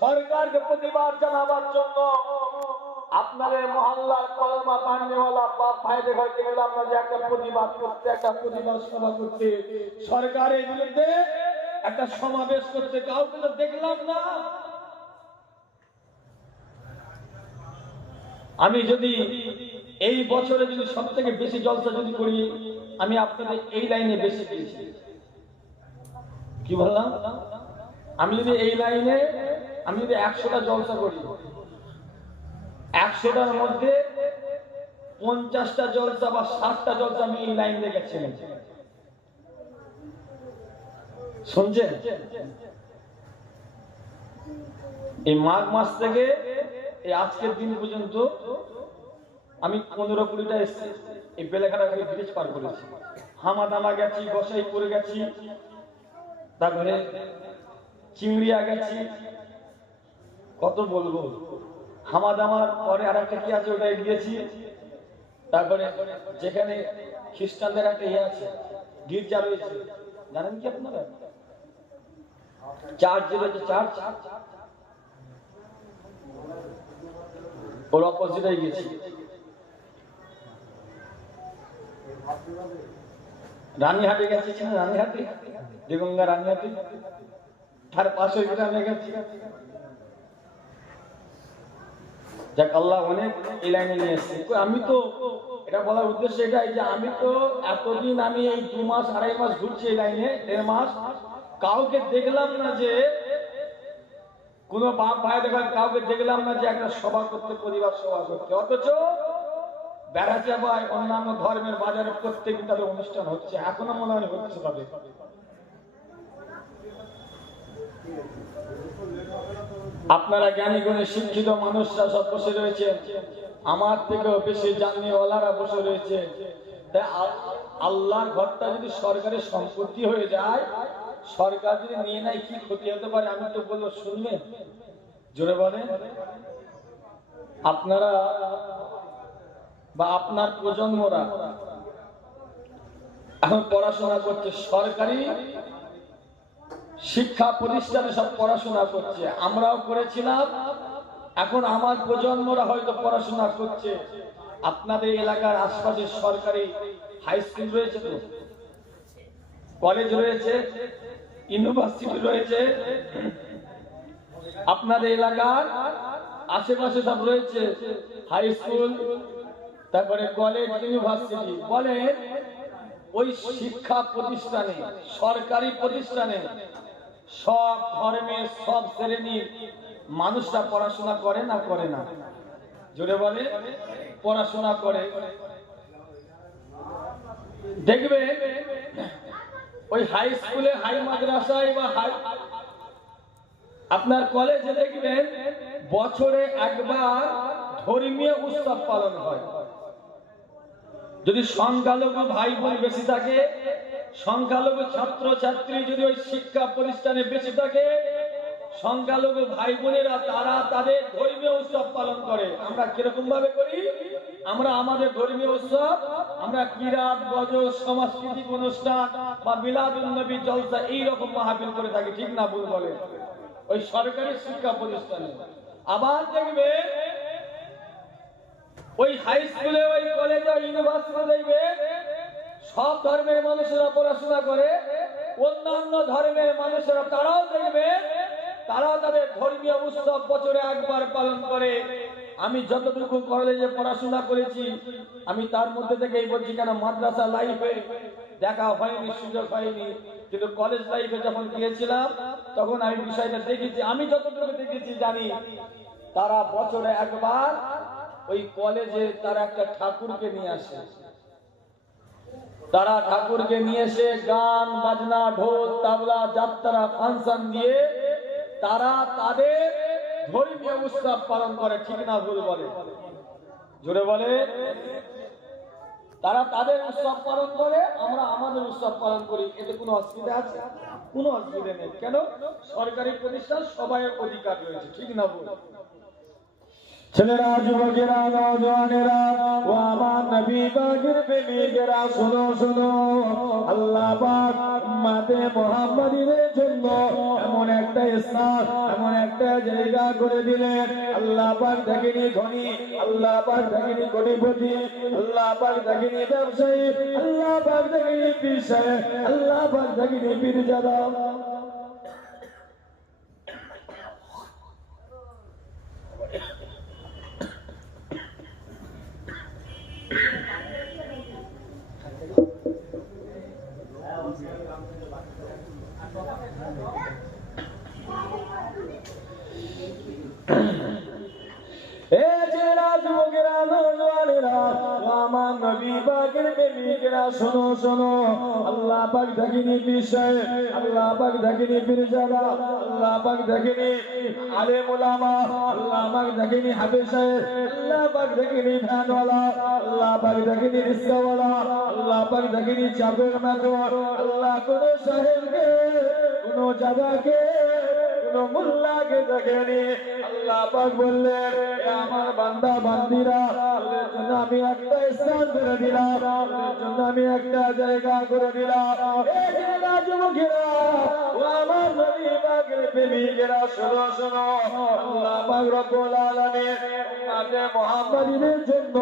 সরকারকে প্রতিবাদ জানাবার জন্য আপনাদের মহল্লার কলমা পান্নেওয়ালা বাপ ভাইদের ঘরে গেলাম না যে একটা প্রতিবাদ করতে, একটা প্রতিবাদ সভা করতে, সরকারের বিরুদ্ধে একটা সমাবেশ করতে, কাউকে তো দেখলাম না। আমি যদি এই বছরে যদি সব থেকে বেশি জলসা যদি করি, আমি আপনাদের এই লাইনে বেশি পেয়েছি। কি বললাম? আমি যদি এই লাইনে আমি যদি 100টা জলসা করি, 100টার মধ্যে 50টা জলসা বা 60টা জলসা আমি এই লাইন দিয়ে গেছি। শুনছেন? এই মাঘ মাস থেকে এই আজকের দিন পর্যন্ত আমি 15-20টা এসেছি। এই বেলেঘাটা ব্রিজ পার করেছি, হামাদামা গেছি, গোসাইপুরে গেছি, তারপরে চিংড়িয়া গেছি, কত বলবো। হামাদামার পরে আর একটা কি আছে ওটাই গিয়েছি। তারপরে যেখানে খ্রিস্টানদের একটা ইয়ে আছে, গির্জা রয়েছে, জানেন কি আপনারা? চার্চ রয়েছে, চার্চ, ওর অপোজিটে গেছি। রানীহাটে গেছি, রানীহাটে দেগঙ্গা রানীহাটে, তার পাশে গ্রামে গেছি। যাক, আল্লাহ অনেক এই লাইনে নিয়ে এসেছে। আমি তো এটা বলার উদ্দেশ্য এটাই যে আমি তো এতদিন আমি এই 2 মাস 2.5 মাস ঘুরছি এই লাইনে, 1.5 মাস, কাউকে দেখলাম না যে কোন বাপ ভাই দেখার, কাউকে দেখলাম না যে একটা সভা করতে, পরিবার সভা করতে। অথচ বেড়াচাপায় অন্যান্য ধর্মের বাজারে প্রত্যেকদিন তাদের অনুষ্ঠান হচ্ছে, এখনো মনে হয় হচ্ছে তাদের। আপনারা জ্ঞানী গুণী শিক্ষিত মানুষরা সব বসে রয়েছে, আমার থেকেও বেশি জাননিওয়ালারা বসে রয়েছে। তাই আল্লাহর ঘরটা যদি সরকারের সম্পত্তি হয়ে যায়, সরকার যদি নিয়ে নেয়, কি ক্ষতি হতে পারে? আমি তো বলবো, শুনবেন? জোরে বলেন। আপনারা বা আপনার প্রজন্মরা এখন পড়াশোনা করছে, সরকারি শিক্ষা প্রতিষ্ঠানে সব পড়াশোনা করছে, আমরাও করেছিলাম। এখন আমার প্রজন্মরা হয়তো পড়াশোনা করছে। আপনাদের এলাকার আশপাশে সরকারি হাই স্কুল রয়েছে, তো কলেজ রয়েছে, ইউনিভার্সিটি রয়েছে, আপনাদের এলাকার আশেপাশে সব রয়েছে হাই স্কুল, তারপরে কলেজ, ইউনিভার্সিটি। বলে ওই শিক্ষা প্রতিষ্ঠানে, সরকারি প্রতিষ্ঠানে সব ধর্মের, সব শ্রেণীর মানুষরা পড়াশোনা করে না করে না? জোরে বলে, পড়াশোনা করে। দেখবে ওই হাই স্কুলে, হাই মাদ্রাসায় বা আপনার কলেজে দেখবেন বছরে একবার ধর্মীয় উৎসব পালন হয়। যদি সংখ্যালঘু ভাই বোন বেশি থাকে, সংখ্যালঘু ছাত্র ছাত্রী যদি ওই শিক্ষা প্রতিষ্ঠানে বেশি থাকে, সংখ্যালঘু ভাই বোনেরা তারা তাদের ধর্মীয় উৎসব পালন করে। আমরা কিরকম ভাবে করি? আমরা আমাদের ধর্মীয় উৎসব, আমরা কিরাত, গজল, সাংস্কৃতিক অনুষ্ঠান বা মিলাদুন নবী, জলসা, এইরকম মাহফিল করে থাকি। ঠিক না ভুল বলে? ওই সরকারি শিক্ষা প্রতিষ্ঠানে। আবার দেখবে ওই হাই স্কুলে, ওই কলেজে, ইউনিভার্সিটি দেখবে সব ধর্মের মানুষেরা পড়াশোনা করে, অন্যান্য ধর্মের মানুষেরা তারাও দেখবে তারা তাদের ধর্মীয় উৎসব বছরে একবার পালন করে। আমি যতটুকু কলেজে পড়াশোনা করেছি, আমি তার মধ্যে থেকেই বলছি, কেন মাদ্রাসা লাইফে দেখা হয়নি, সুযোগ হয়নি, কিন্তু কলেজ লাইফে যখন গিয়েছিলাম তখন আমি বিষয়টা দেখেছি। আমি যতটুকু দেখেছি জানি, তারা বছরে একবার ওই কলেজে তারা একটা ঠাকুরকে নিয়ে আসে। তারা ঠাকুরকে নিয়ে এসে গান বাজনা, ঢোল তাবলা, যাত্রা, ফাংশন দিয়ে তারা তাদের ধর্মীয় উৎসব পালন করে। ঠিক না ভুল বলে? জোরে বলে। তারা তাদের উৎসব পালন করে, আমরা আমাদের উৎসব পালন করি। এতে কোনো অসুবিধা আছে? কোনো অসুবিধা নেই। কেন? সরকারি প্রতিষ্ঠান, সবাই অধিকার রয়েছে। ঠিক না ভুল? ছেলেরা, যুবকেরা, নওজওয়ানেরা ও আমার নবী পাকের প্রেমিকেরা, শোনো শোনো, আল্লাহ পাক উম্মতে মুহাম্মাদীদের জন্য এমন একটা স্থান, এমন একটা একটা জায়গা করে দিলেন। আল্লাহ পাক দেখেনি ধনী, আল্লাহ পাক দেখেনি কোটিপতি, আল্লাহ পাক দেখেনি ব্যবসায়ী, আল্লাহ পাক দেখেনি পীর সাহেব, আল্লাহ পাক দেখেনি পীরজাদা। আমার নবী পাকের প্রেমিকেরা শোনো শোনো, আল্লাহ পাক দেখেনি পীর সাহেব, আল্লাহ পাক দেখেনি পীরজাদা, আল্লাহ পাক দেখেনি আলেম ওলামা, আল্লাহ পাক দেখেনি হাফেজ সাহেব, আল্লাহ পাক দেখেনি ভ্যানওয়ালা, আল্লাহ পাক দেখেনি রিক্সাওয়ালা, আল্লাহ পাক দেখেনি চাপের মেথর, আল্লাহ কোন সাহেবকে কোন জাদাকে কোন মোল্লাকে দেখেনি। আল্লাহ পাক বললেন, আমার বান্দা বান্দিরা, তোদের জন্য আমি একটা স্থান করে দিলাম, তোদের জন্য আমি একটা জায়গা করে দিলাম। এই ছেলেরা, যুবকেরা, ও আমার নবী পাকের প্রেমিকেরা, শোনো শোনো, আল্লাহ পাক রব্বুল আলামিন উম্মতে মুহাম্মাদীদের জন্য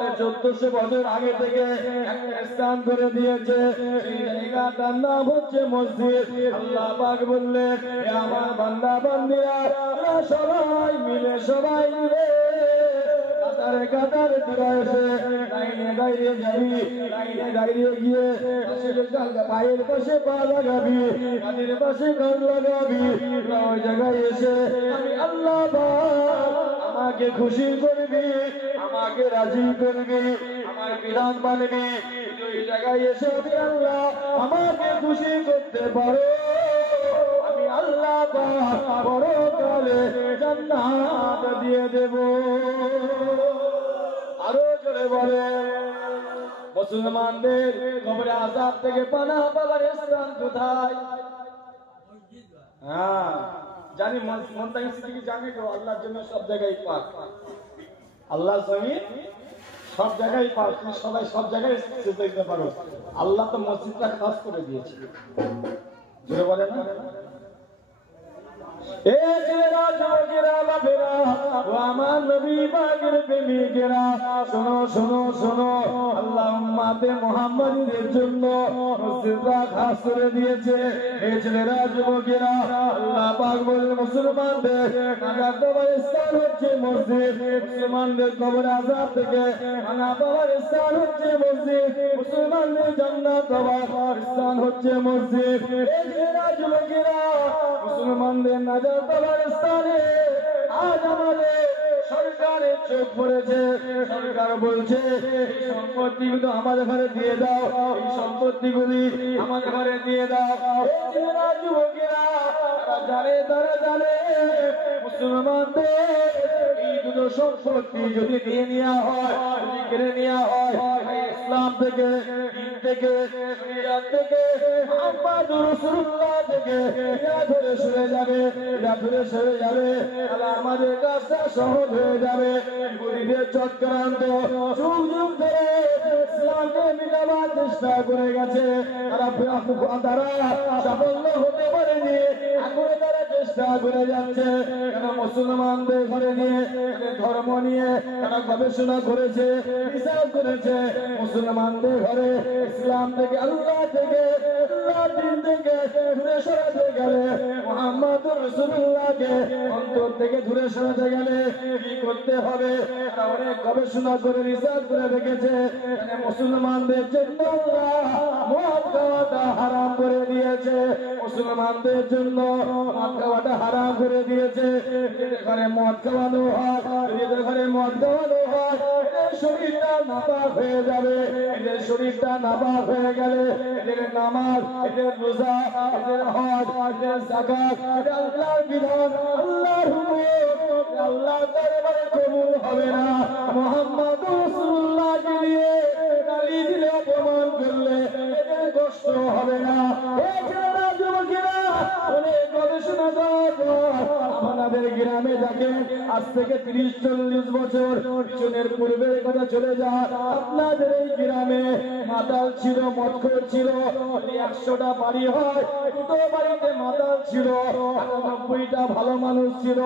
1450 বছর আগে থেকে একটা স্থান করে দিয়েছে। সেই জায়গাটার নাম হচ্ছে মসজিদ। আল্লাহ পাক বললেন, আমার বান্দা বান্দিরা, সবাই মিলে কাতারে কাতারে তোরা এসে লাইনে দাঁড়িয়ে যাবি, লাইনে দাঁড়িয়ে গিয়ে পায়ের পাশে পা লাগাবি, কানের পাশে কান লাগাবি। ওই জায়গায় এসে আমি আল্লাহ আমাকে খুশি করবি, আমাকে রাজি করবি, আমার বিধান মানবি। ওই জায়গায় এসে আমি আল্লাহ আমাকে খুশি করতে পারো, আমি আল্লাহ পরকালে জান্নাত দিয়ে দেব। আরো জোরে বলে, মুসলমানদের কবরে আযাব থেকে পানাহ পাবার স্থান কোথায়? হ্যাঁ জানি, মনতাই সিদ্দিকী জানে তো, আল্লাহর জন্য সব জায়গায় পাক, আল্লাহ জমিন সব জায়গায় পাক, তুমি সবাই সব জায়গায় দেখতে পারো। আল্লাহ তো মসজিদটা খাস করে দিয়েছে। জোরে বলে না, এ ছেলেরা, যুবকেরা, বাপেরা, ও আমার নবী পাকের প্রেমিকেরা, শোনো শোনো শোনো, আল্লাহ উম্মতে মুহাম্মাদীদের জন্য মসজিদটা খাস করে দিয়েছে। এই ছেলেরা, যুবকেরা, আল্লাহ পাক বলেন, মুসলমানদের নাজাত পাওয়ার স্থান হচ্ছে মসজিদ, মুসলমানদের কবর আযাব থেকে পানাহ পাওয়ার স্থান হচ্ছে মসজিদ, মুসলমানদের জান্নাত পাওয়ার স্থান হচ্ছে মসজিদ। এই ছেলেরা, যুবকেরা, মুসলমানদের নাজাত পাওয়ার স্থানে আজ আমাদের সরকারের চোখ পড়েছে। সরকার বলছে, এই সম্পত্তিগুলো আমাদের ঘরে দিয়ে দাও, এই সম্পত্তিগুলি আমাদের ঘরে দিয়ে দাও। এই ছেলেরা, যুবকেরা, তারা জানে মুসলমানদের এই দুটো সম্পত্তি যদি নিয়ে নেওয়া হয়, যদি কেড়ে নেওয়া হয়, ইসলাম থেকে, দিন থেকে, শরিয়ত থেকে, মুহাম্মদুর রাসূলুল্লাহ থেকে এরা ধরে সরে যাবে, এরা ধরে সরে যাবে, তাহলে আমাদের কাজটা সহজ হয়ে যাবে। গরিবের চক্রান্ত যুগ যুগ ধরে ইসলামকে মিটাবার চেষ্টা করে গেছে, তারা সাফল্য হতে পারেনি, এখন তারা চেষ্টা করে যাচ্ছে। কেন? মুসলমানদের ঘরে নিয়ে, ধর্ম নিয়ে তারা গবেষণা করেছে, হিসাব করেছে। মুসলমানদের ঘরে ইসলাম থেকে, আল্লাহ থেকে, আল্লাহ দিন থেকে দূরে সরাতে গেলে, মুহাম্মদুর রাসূলুল্লাহকে অন্তর থেকে দূরে সরাতে গেলে কি করতে হবে? তারা অনেক গবেষণা করে রিসার্চ করে দেখেছে, মুসলমানদের জন্য আল্লাহ মদ খাওয়াটা হারাম করে দিয়েছে। মুসলমানদের জন্য মদ খাওয়াটা হারাম করে দিয়েছে। ঘরে মদ খাওয়ানো হয়, এদের ঘরে মদ খাওয়ানো হয়, এদের শরীরটা নাপাক হয়ে যাবে। এদের শরীরটা নাপাক হয়ে গেলে এদের নামাজ, এদের রোজা, এদের হজ, এদের যাকাত, এটা আল্লাহর বিধান, আল্লাহর হুকুম, আল্লাহর দরবারে কবুল হবে না। মুহাম্মদ রাসূলুল্লাহকে নিয়ে গালি দিলে, অপমান করলে এদের কষ্ট হবে না। এই ছেলেরা, যুবকেরা, অনেক গবেষণা করার পর আপনাদের গ্রামে দেখেন আজ থেকে 30-40 বছর পিছনের পূর্বের কথা চলে যায়, আপনাদের এই গ্রামে মাতাল ছিল, মদখোর ছিল। 100টা বাড়ি হয়, 2টো বাড়িতে মাতাল ছিল, 90টা ভালো মানুষ ছিল।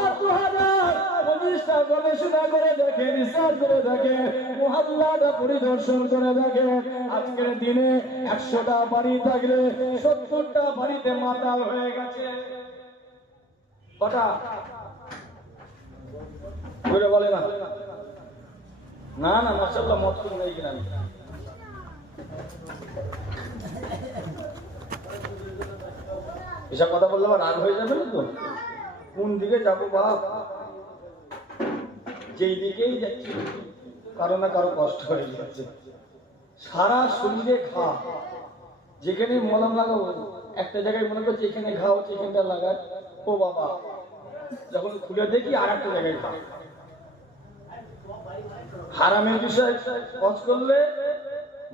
আর 2025টা গবেষণা করে দেখেন, রিসার্চ করে দেখেন, মহল্লাটা পরিদর্শন করে দেখেন, আজকের দিনে 100টা বাড়ি থাকলে 70টা বাড়িতে মাতাল হয়ে গেছে। কটা বলে বলে না? না না, মাশাআল্লাহ, মত করে নেই গ্রামে। এসব কথা বললে আমার রাগ হয়ে যাবে না তো? কোন দিকে যাবো বাপ? যেই দিকেই যাচ্ছি কারো না কারো কষ্ট হয়ে যাচ্ছে। সারা শরীরে ঘা, যেখানে মলম লাগাবো একটা জায়গায় মনে করছে এখানে ঘা হচ্ছে, এখানটা লাগায়, ও বাবা, যখন খুলে দেখি আর একটা জায়গায় ঘা। হারামের বিষয় কষ্ট করলে,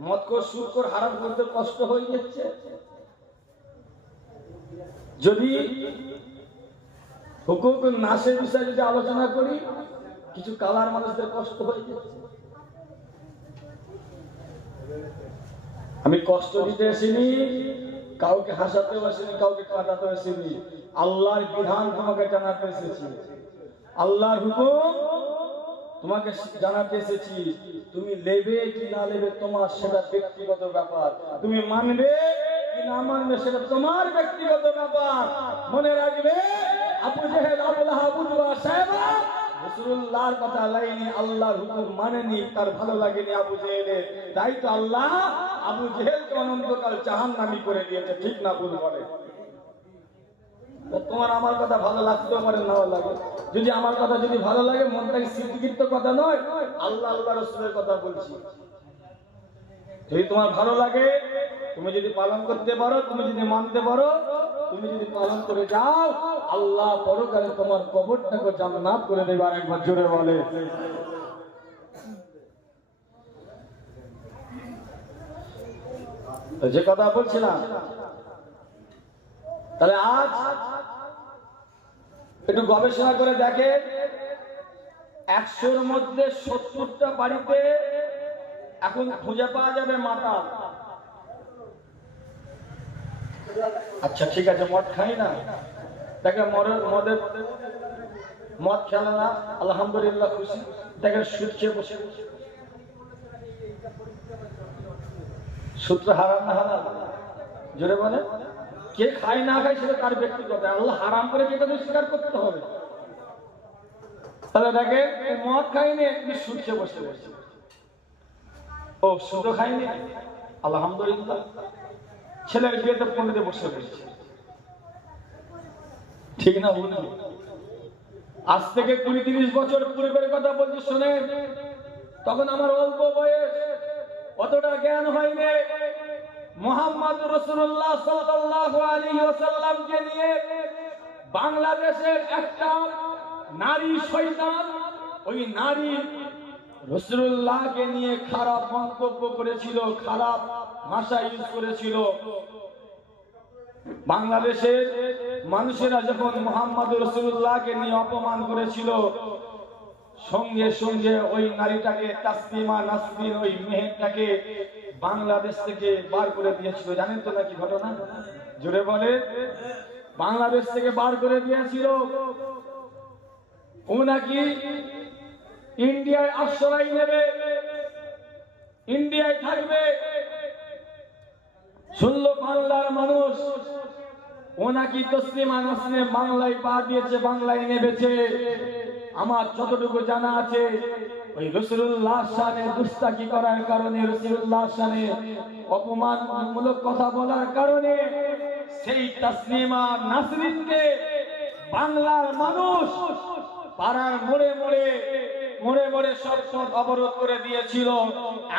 মদ কর, সুদ কর, হারাম করতে কষ্ট হয়ে যাচ্ছে। যদি হুকুক নাশের বিষয়ে যদি আলোচনা করি, কিছু কালার মানুষদের কষ্ট হয়ে যাচ্ছে। আমি কষ্ট দিতে আসিনি, কাউকে হাসাতে আসিনি, কাউকে কাঁদাতে আসিনি। আল্লাহর বিধান তোমাকে জানাতে এসেছি, আল্লাহর হুকুম তোমাকে জানাতে এসেছি। তুমি নেবে কি না নেবে তোমার সেটা ব্যক্তিগত ব্যাপার, তুমি মানবে কি না মানবে সেটা তোমার ব্যক্তিগত ব্যাপার। মনে রাখবে, আবু জেহেল, আবু লাহাব, উতবা, সায়বা রাসূলুল্লাহর কথা লাইনি, আল্লাহর হুকুম মানেনি, তার ভালো লাগেনি আবু জেহেলের। তাই তো আল্লাহ আবু জেহেলকে অনন্তকাল জাহান্নামী করে দিয়েছে। ঠিক না ভুল বলে? তোমার আমার কথা ভালো লাগতেও পারে, নাও লাগে। যদি আমার কথা যদি ভালো লাগে, মনটাকে স্বীকৃত কথা নয়, আল্লাহ আল্লাহ রাসূলের কথা বলছি। যদি তোমার ভালো লাগে, তুমি যদি পালন করতে পারো, তুমি যদি মানতে পারো, তুমি যদি পালন করে যাও, আল্লাহ পরকালে তোমার কবরটাকে জান্নাত করে দেবে। আর একবার জোরে বলে। যে কথা বলছিলাম, তাহলে আজ একটু গবেষণা করে দেখে, 100-র মধ্যে 70টা বাড়িতে এখন খুঁজে পাওয়া যাবে মাতাল। আচ্ছা ঠিক আছে, মদ খাই না, দেখে মদ খেলে না, আলহামদুলিল্লাহ খুশি। দেখে সুদ খেয়ে বসে, সূত্র হারাম না হালাল? জোরে বলে। কে খায় না খায় সেটা তার ব্যক্তিগত, আল্লাহ হারাম করে যেটা স্বীকার করতে হবে। তাহলে দেখে মদ খাইনি, একটু সুদ খেয়ে বসে বসে, ও সুদ খাইনি, আলহামদুলিল্লাহ। ছেলের বিয়েতে পণ্ডিতে বসে রয়েছে। ঠিক না ভুল? আজ থেকে 20-30 বছর পূর্বের কথা বলছি, শুনে। তখন আমার অল্প বয়স, অতটা জ্ঞান হয়নি। মুহাম্মদ রাসূলুল্লাহ সাল্লাল্লাহু আলাইহি ওয়াসাল্লামকে নিয়ে বাংলাদেশের একটা নারী শয়তান, ওই নারী রাসূলুল্লাহকে নিয়ে খারাপ মন্তব্য করেছিল, খারাপ ভাষা ইউজ করেছিল। বাংলাদেশের মানুষেরা যখন মুহাম্মদ রাসূলুল্লাহকে নিয়ে অপমান করেছিল, সঙ্গে সঙ্গে ওই নারীটাকে, তাসলিমা নাসরিন, ওই মেহেরটাকে বাংলাদেশ থেকে বার করে দিয়েছিল। জানেন তো নাকি ঘটনা? জোরে বলে। বাংলাদেশ থেকে বার করে দিয়েছিল। ও নাকি ইন্ডিয়ায় আশ্রয় নেবে, ইন্ডিয়ায় থাকবে। শুনলো বাংলার মানুষ, ও নাকি তসলিমা নাসরিন বাংলায় পা দিয়েছে, বাংলায় নেবেছে। আমার যতটুকু জানা আছে, ওই রাসূলুল্লাহ শানে দুস্তাকি করার কারণে, রাসূলুল্লাহ শানে অপমানমূলক কথা বলার কারণে সেই তাসলিমা নাসরিনকে বাংলার মানুষ পাড়ার মোড়ে মোড়ে সব পথ অবরোধ করে দিয়েছিল।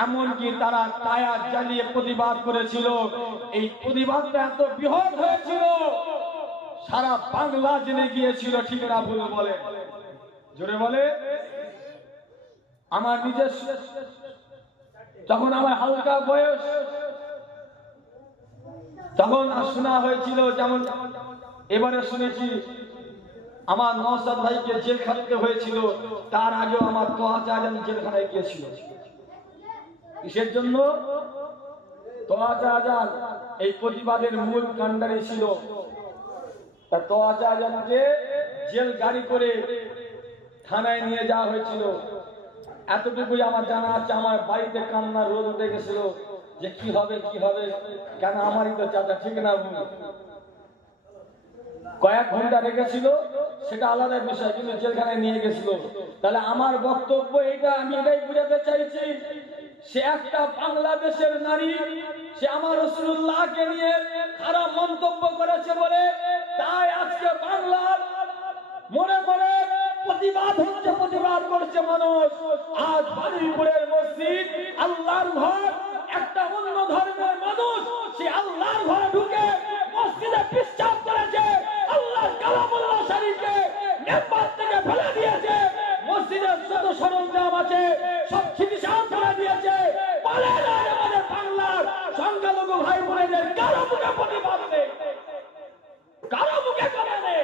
এমনকি তারা টায়ার জ্বালিয়ে প্রতিবাদ করেছিল। এই প্রতিবাদটা এত বৃহৎ হয়েছিল, সারা বাংলা জেনে গিয়েছিল। ঠিক না ভুল বলে? জোরে বলে। আমার নিজের, তখন আমার হালকা বয়স, তখন শোনা হয়েছিল, যেমন এবারে শুনেছি আমার নওশাদ ভাইকে জেল খাটতে হয়েছিল, তার আগেও আমার তোহা শাহজাহান জেলখানায় গিয়েছিল। কিসের জন্য? তোহা শাহজাহান এই প্রতিবাদের মূল কাণ্ডারি ছিল। তা তোহা শাহজাহানকে জেল গাড়ি করে থানায় নিয়ে যাওয়া হয়েছিল। এতটুকুই আমার জানা আছে। আমার বাড়িতে কান্নার রোদ উঠে গেছিল যে কি হবে কি হবে, কেন আমারই তো চাচা, ঠিক না? কয়েক ঘন্টা রেখেছিল সেটা আলাদা বিষয়, কিন্তু জেলখানায় নিয়ে গেছিল। তাহলে আমার বক্তব্য এটা, আমি এটাই বুঝাতে চাইছি, সে একটা বাংলাদেশের নারী, সে আমার রাসূলুল্লাহকে নিয়ে খারাপ মন্তব্য করেছে বলে তাই আজকে বাংলার মনে করে প্রতিবাদ হচ্ছে, প্রতিবাদ করছে মানুষ। আজ বারুইপুরের মসজিদ আল্লাহর ঘর, একটা অন্য ধর্মের মানুষ সে আল্লাহর ঘরে ঢুকে মসজিদে পেশাব করেছে, আল্লাহর কালামুল্লাহ শরীফকে মেম্বার থেকে ফেলে দিয়েছে, মসজিদের যত সরঞ্জাম আছে সব ছিটিসাত করে দিয়েছে। বলে না আমাদের বাংলার সংখ্যালঘু ভাই বোনেদের কারো মুখে প্রতিবাদ নেই, কারো মুখে কথা নেই।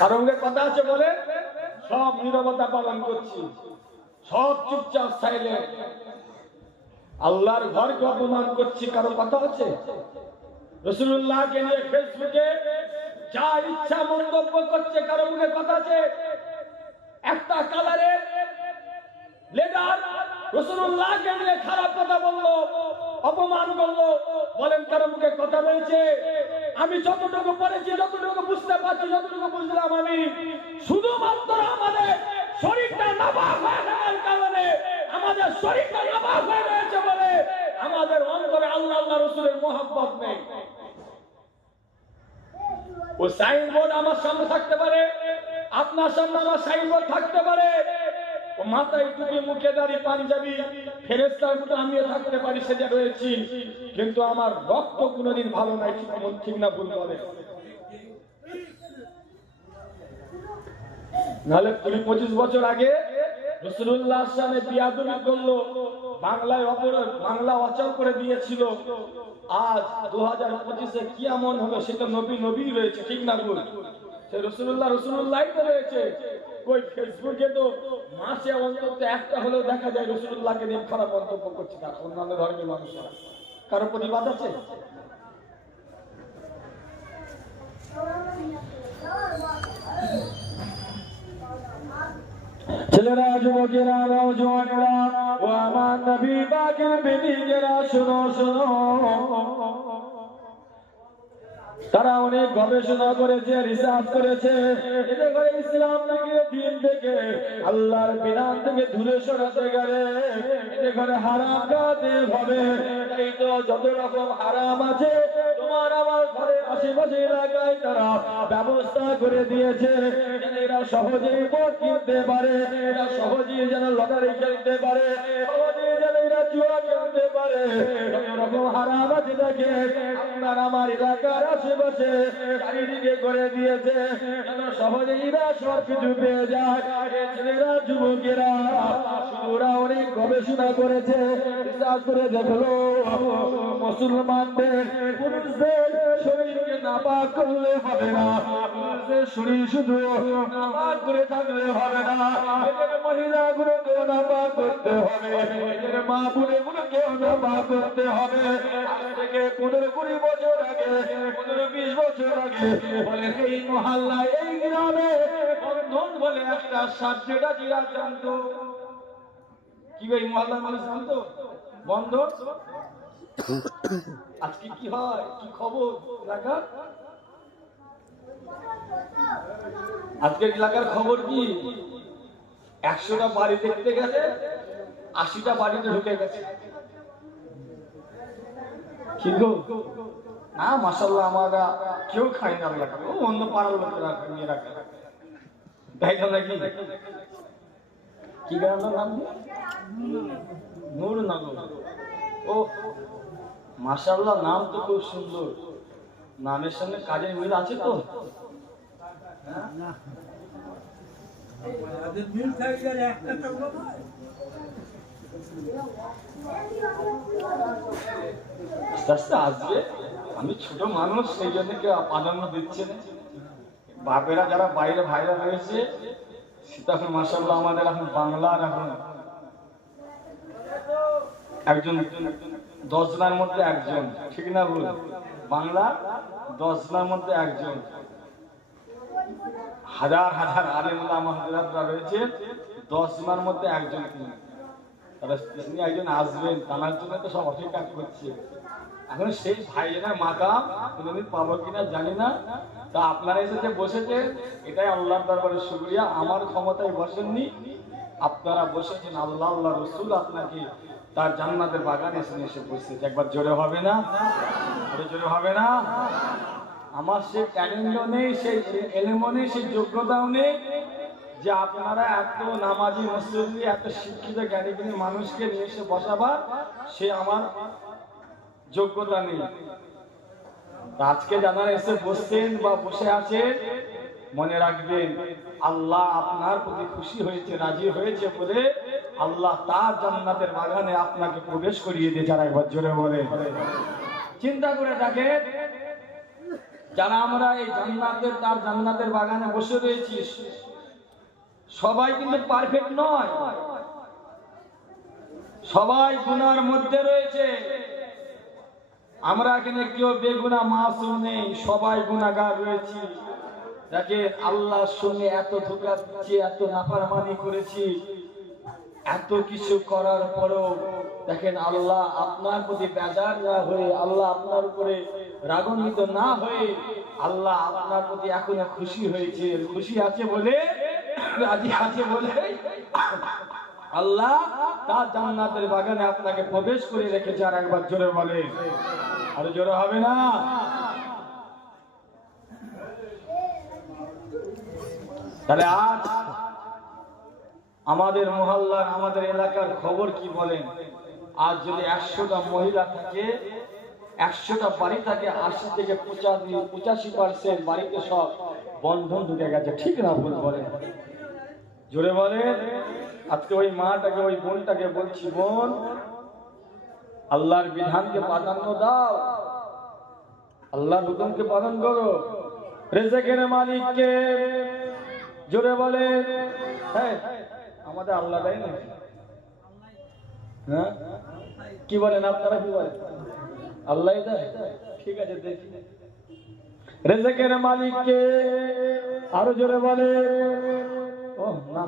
কারো মুখে কথা আছে বলে সব নীরবতা পালন করছি, সব চুপচাপ সাইলেন্ট। আল্লাহর ঘরকে অপমান করছি, কারো কথা আছে? রাসূলুল্লাহকে নিয়ে ফেসবুকে যা ইচ্ছা মন্তব্য করছে, কারো মুখে কথা আছে? একটা কালারের লিডার রাসূলুল্লাহকে নিয়ে খারাপ কথা বললো, অপমান করলো, বলেন কারো মুখে কথা রয়েছে? আমি যতটুকু পড়েছি, যতটুকু বুঝতে পারছি, যতটুকু বুঝলাম, আমি শুধুমাত্র আমাদের শরীরটা নাপাক হয়ে থাকার কারণে, আমাদের শরীরটা নাপাক হয়ে রয়েছে বলে আমাদের অন্তরে আল্লাহ আল্লাহ রাসূলের মহব্বত নেই। ও সাইনবোর্ড আমার সামনে থাকতে পারে, আপনার সামনে আমার সাইনবোর্ড থাকতে পারে, ও মাথায় টুপি, মুখে দাড়ি, পাঞ্জাবি, ফেরেশতার মতো আমিও থাকতে পারি, সেটা রয়েছি, কিন্তু আমার রক্ত কোনোদিন ভালো নাই। ঠিক না ভুল বলে? নাহলে 20-25 বছর আগে রাসূলুল্লাহর সামনে বিয়াদবি করলো, বাংলা অচল করে দিয়েছিল। আজ 2025-এ কি এমন হলো, সেটা নবী নবী রয়েছে, ঠিক না ভুল? সে রাসূলুল্লাহই তো রয়েছে। কই ফেসবুকে তো মাসে অন্তত একটা হলেও দেখা যায় রাসূলুল্লাহকে নিয়ে খারাপ মন্তব্য করছে তার অন্যান্য ধর্মের মানুষরা। কারো প্রতিবাদ আছে? ছেলেরা, যুবকেরা, নওজওয়ানেরা ও আমার নবী পাকের বিবিরা, শোনো শোনো, তারা অনেক গবেষণা করেছে, রিসার্চ করেছে, এতে করে ইসলাম থেকে, দিন থেকে, আল্লাহর বিধান থেকে দূরে সরাতে গেলে এতে করে হারাম খাতে হবে। এই তো যত রকম হারাম আছে তোমার আমার ঘরের আশেপাশে এলাকায় তারা ব্যবস্থা করে দিয়েছে, এরা সহজেই ভোট কিনতে পারে, এরা সহজেই যেন লটারি খেলতে পারে, সহজেই যেন এরা জুয়া খেলতে পারে। যত রকম হারাম আছে তাকে আপনার আমার এলাকার আশেপাশে চারিদিকে করে দিয়েছে, যেন সহজেই এরা সব কিছু পেয়ে যায়। ছেলেরা, যুবকেরা, ওরা অনেক গবেষণা করেছে, রিসার্চ করে দেখলো মুসলমানদের পুরুষদের শরীরকে নাপাক করলে হবে না, পুরুষদের শরীর শুধু নাপাক করে থাকলে হবে না, এদের মহিলাগুলোকেও নাপাক করতে হবে, এদের মা বোনেগুলোকেও নাপাক করতে হবে। আজ থেকে 15-20 বছর আগে, 15-20 বছর আগে বলে এই মহল্লায়, এই গ্রামে বন্ধন বলে একটা সাবজেক্ট আছে, জানতো কি ভাই? মহল্লার মানুষ জানতো বন্ধন? আজকে কি হয়, কি খবর এলাকার? আজকের এলাকার খবর কি? 100টা বাড়ি দেখতে গেছে, 80টা বাড়িতে ঢুকে গেছে। কি গো? না মাশাআল্লাহ, আমরা কেউ খাই না, অন্য পাড়ার লোকেরা নিয়ে রাখে, তাই তো নাকি? কি গ্রামের নাম? নূরনগর। ও মাশাআল্লাহ, নাম তো খুব সুন্দর, নামের সঙ্গে কাজের মিল আছে তো? আস্তে আস্তে আসবে। আমি ছোট মানুষ, সেই জন্য কেউ প্রাধান্য দিচ্ছে না। বাপেরা যারা বাইরে ভাইরা রয়েছে, সেটা এখন মাশাআল্লাহ আমাদের এখন বাংলার এখন একজন 10 জনের মধ্যে একজন, ঠিক না ভুল? বাংলা 10 জনের মধ্যে একজন। হাজার হাজার আলেম ওলামা হযরতরা রয়েছে, 10 জনের মধ্যে একজন তিনি একজন আসবেন, তার জন্য তো সব অপেক্ষা করছে। এখন সেই ভাইয়ের মাকাম কোনোদিন পাবো কিনা জানি না। তা আপনারা এসে যে বসেছে, এটাই আল্লাহর দরবারে শুকরিয়া। আমার ক্ষমতায় বসেননি, আপনারা বসেছেন। আল্লাহ আল্লাহ রসুল আপনাকে তার জান্নাতের বাগানে এসে বসেছে। একবার জোরে হবে না? জোরে হবে না? আমার সেই ট্যালেন্টও নেই, সেই এলেমও নেই, সেই যোগ্যতাও নেই যে আপনারা এত নামাজি মুসল্লি, এত শিক্ষিত জ্ঞানীগুণী মানুষকে নিয়ে এসে বসাবার সে আমার যোগ্যতা নেই। আজকে যারা এসে বসছেন বা বসে আছেন, মনে রাখবেন আল্লাহ আপনার প্রতি খুশি হয়েছে, রাজি হয়েছে বলে আল্লাহ তার জান্নাতের বাগানে আপনাকে প্রবেশ করিয়ে দিয়ে। যারা একবার জোরে বলে চিন্তা করে দেখেন, যারা আমরা এই জান্নাতের তার জান্নাতের বাগানে বসে রয়েছি, সবাই কিন্তু পারফেক্ট নয়, সবাই গুনার মধ্যে রয়েছে। আমরা এখানে কেউ বেগুনাহ মাসুম নেই, সবাই গুনাহগার রয়েছি। দেখেন আল্লাহর সঙ্গে এত ধোঁকা দিচ্ছি, এত নাফরমানি করেছি, এত কিছু করার পরও দেখেন আল্লাহ আপনার প্রতি বেজার না হয়ে, আল্লাহ আপনার উপরে রাগান্বিত না হয়ে, আল্লাহ আপনার প্রতি এখনো খুশি হয়েছে, খুশি আছে বলে, রাজি আছে বলে আল্লাহ তার জান্নাতের বাগানে আপনাকে প্রবেশ করে রেখেছে। আর একবার জোরে বলে, আর জোরে হবে না? তাহলে আজ আমাদের মহল্লার, আমাদের এলাকার খবর কি বলেন? আজ যদি 100টা মহিলা থাকে, 100টা বাড়ি থাকে, 80 থেকে 85% বাড়িতে সব বন্ধন ঢুকে গেছে, ঠিক না ভুল বলেন? জোরে বলেন। আজকে ওই মাটাকে, ওই বোনটাকে বলছি, বোন আল্লাহর বিধানকে প্রাধান্য দাও, আল্লাহর হুকুমকে পালন করো, রিজিকের মালিককে। জোরে বলে, হ্যাঁ আমাদের আল্লাহ দেয় না? হ্যাঁ কি বলেন আপনারা, কি বলেন? আল্লাহ দেয়? ঠিক আছে, দেখি রিজিকের মালিককে। আরো জোরে বলে। ও না,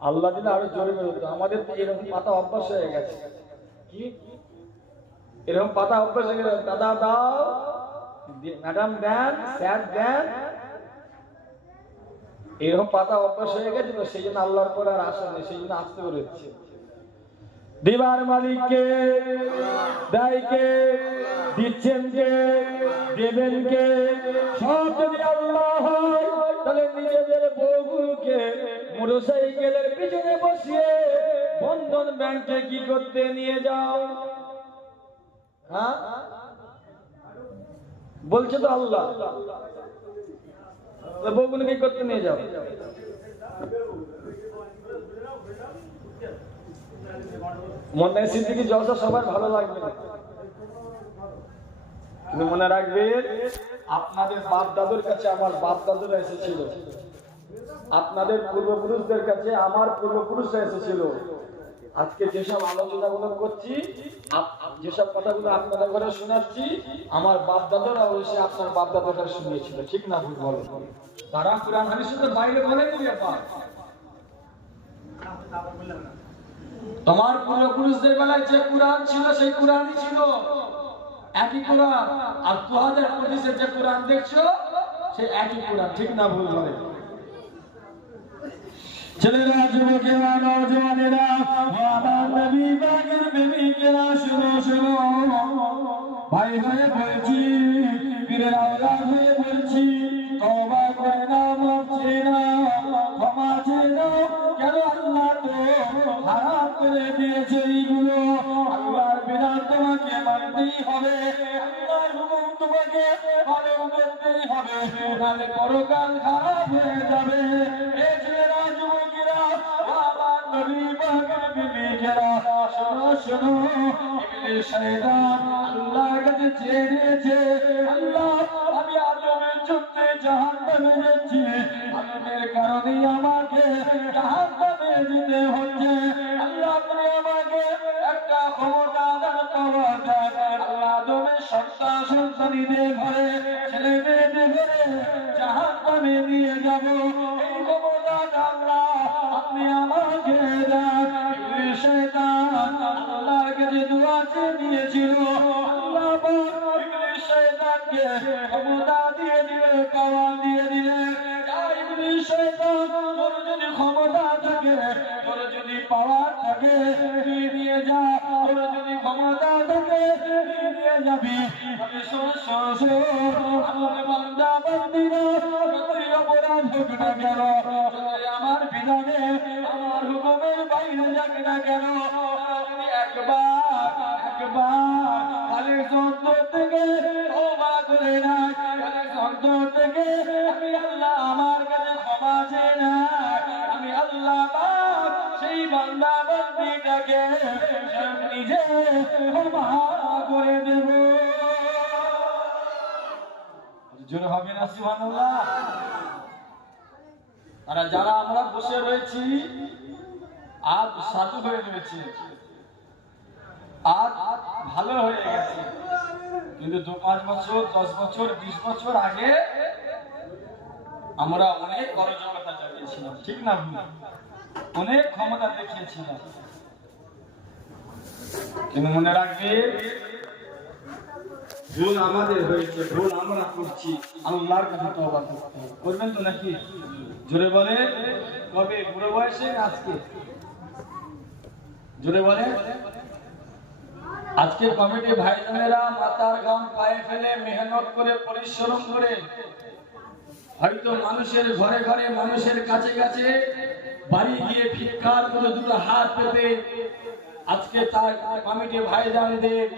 আল্লাহ দিলে আরো জোরে বেরোতো। আমাদের এরকম পাতা অভ্যাস হয়ে গেছে। কি এরকম পাতা অভ্যাস হয়ে গেছে? দাদা দাও, ম্যাডাম দেন, স্যার দেন, এরকম পাতা অভ্যাস হয়ে গেছে। তো সেই জন্য আল্লাহর পরে আর আসা নেই, সেই জন্য আসতে বেরোচ্ছে। দিবার মালিককে, দেয় কে, দিচ্ছেন কে, দেবেন কে? সব যদি আল্লাহ হয়, তাহলে নিজেদের বউগুলোকে মোটরসাইকেলের পিছনে বসিয়ে বন্ধন ব্যাংকে কি করতে নিয়ে যাও? হ্যাঁ বলছে তো আল্লাহ, বউগুলো কি করতে নিয়ে যাও? মনে সিদ্দিকী জলসা সবার ভালো লাগবে না, কিন্তু মনে রাখবেন আপনাদের বাপ দাদুর কাছে আমার বাপ দাদুরা এসেছিল, আপনাদের পূর্বপুরুষদের কাছে আমার পূর্বপুরুষরা এসেছিল। আজকে যেসব আলোচনাগুলো করছি, যেসব কথাগুলো আপনাদের ঘরে শোনাচ্ছি, আমার বাপ দাদারা এসে আপনার বাপ দাদার কাছে শুনিয়েছিল, ঠিক না ভুল বলো? তারা কোরআন হাদিসের বাইরে বলেনি ব্যাপার। তোমার পূর্বপুরুষদের বেলায় যে কোরআন ছিল, সেই কোরআনই ছিল, একই কোরআন। আর 2025-এ যে কোরআন দেখছো, সেই একই কোরআন, ঠিক না ভুল বলে? ছেলেরা, যুবকেরা, নওজওয়ানেরা, আমার নবী পাকের প্রেমিকেরা, শুনো শুনো, ভাই হয়ে বলছি, পীরের আওলাদ হয়ে বলছি, তওবা করে নাও, মাফ চেয়ে নাও, ক্ষমা চেয়ে নাও। কেন আল্লাহ তো হারাম করে দিয়েছে এইগুলো। আল্লাহর বিধান তোমাকে মানতেই হবে, আল্লাহর হুকুম তোমাকে পালন করতেই হবে, নাহলে পরকাল খারাপ হয়ে যাবে। এই ছেলেরা, যুবকেরা, আমার নবী পাকের প্রেমিক মালিকেরা শোনো শোনো ইবলিস শয়তান আল্লাহর কাছে চেয়ে নিয়েছে আল্লাহ আমি আদমের জন্যে জাহান্নামে যাচ্ছি আদমের কারণেই আমাকে জাহান্নামে যেতে হচ্ছে আল্লাহ আপনি আমাকে একটা ক্ষমতা দান পাওয়া দেন আল্লাহ আদমের সন্তানীদের ঘরে ছেলে মেয়েদের ঘরে জাহান্নামে নিয়ে যাব এই ক্ষমতা আল্লাহ আপনি আমাকে দেন ইবলিস শয়তান আল্লাহর কাছে দোয়া চেয়ে নিয়েছিল আল্লাহ পাক ইবলিস শয়তানকে ক্ষমতা দিয়ে দিলেন পাওয়ার দিয়ে দিলেন ইবলিস শয়তান তোর যদি ক্ষমতা থাকে তোর যদি পাওয়ার থাকে তুই নিয়ে যা তোর যদি ক্ষমতা থাকে তুই নিয়ে যাবি আমি আমার বান্দা বান্দিরা যতই অপরাধ হোক না কেন যতই আমার বিধানে আমার হুকুমের বাইরে যাক না কেন যদি একবার খালি অন্তর থেকে ক্ষমা করে না খালি অন্তর থেকে আমি আল্লাহ আমার কাছে ক্ষমা চেয়ে না আমি আল্লাহ পাক সেই বান্দা বান্দিটাকে নিজে ক্ষমা করে দেব জোরে হবে না সুবহানাল্লাহ আর যারা আমরা বসে রয়েছি আজ সাধু হয়ে রয়েছে আজ ভালো হয়ে গেছে কিন্তু 2-5 বছর 10 বছর 20 বছর আগে আমরা অনেক অরাজকতা চালিয়েছিলাম ঠিক না অনেক ক্ষমতা দেখিয়েছিলাম কিন্তু মনে রাখবে ভুল আমাদের হয়েছে ভুল আমরা করছি আল্লাহর কাছে তওবা করতে হবে করবেন তো নাকি জোরে বলে কবে বুড়ো বয়সে আজকে জোরে বলে আজকে কমিটি ভাইজানেরা মাথার ঘাম পায়ে ফেলে মেহনত করে পরিশ্রম করে হয়তো মানুষের ঘরে ঘরে মানুষের কাছে কাছে বাড়ি গিয়ে ভিক্ষার করে দুটো হাত পেতে আজকে তার কমিটি ভাইজানদের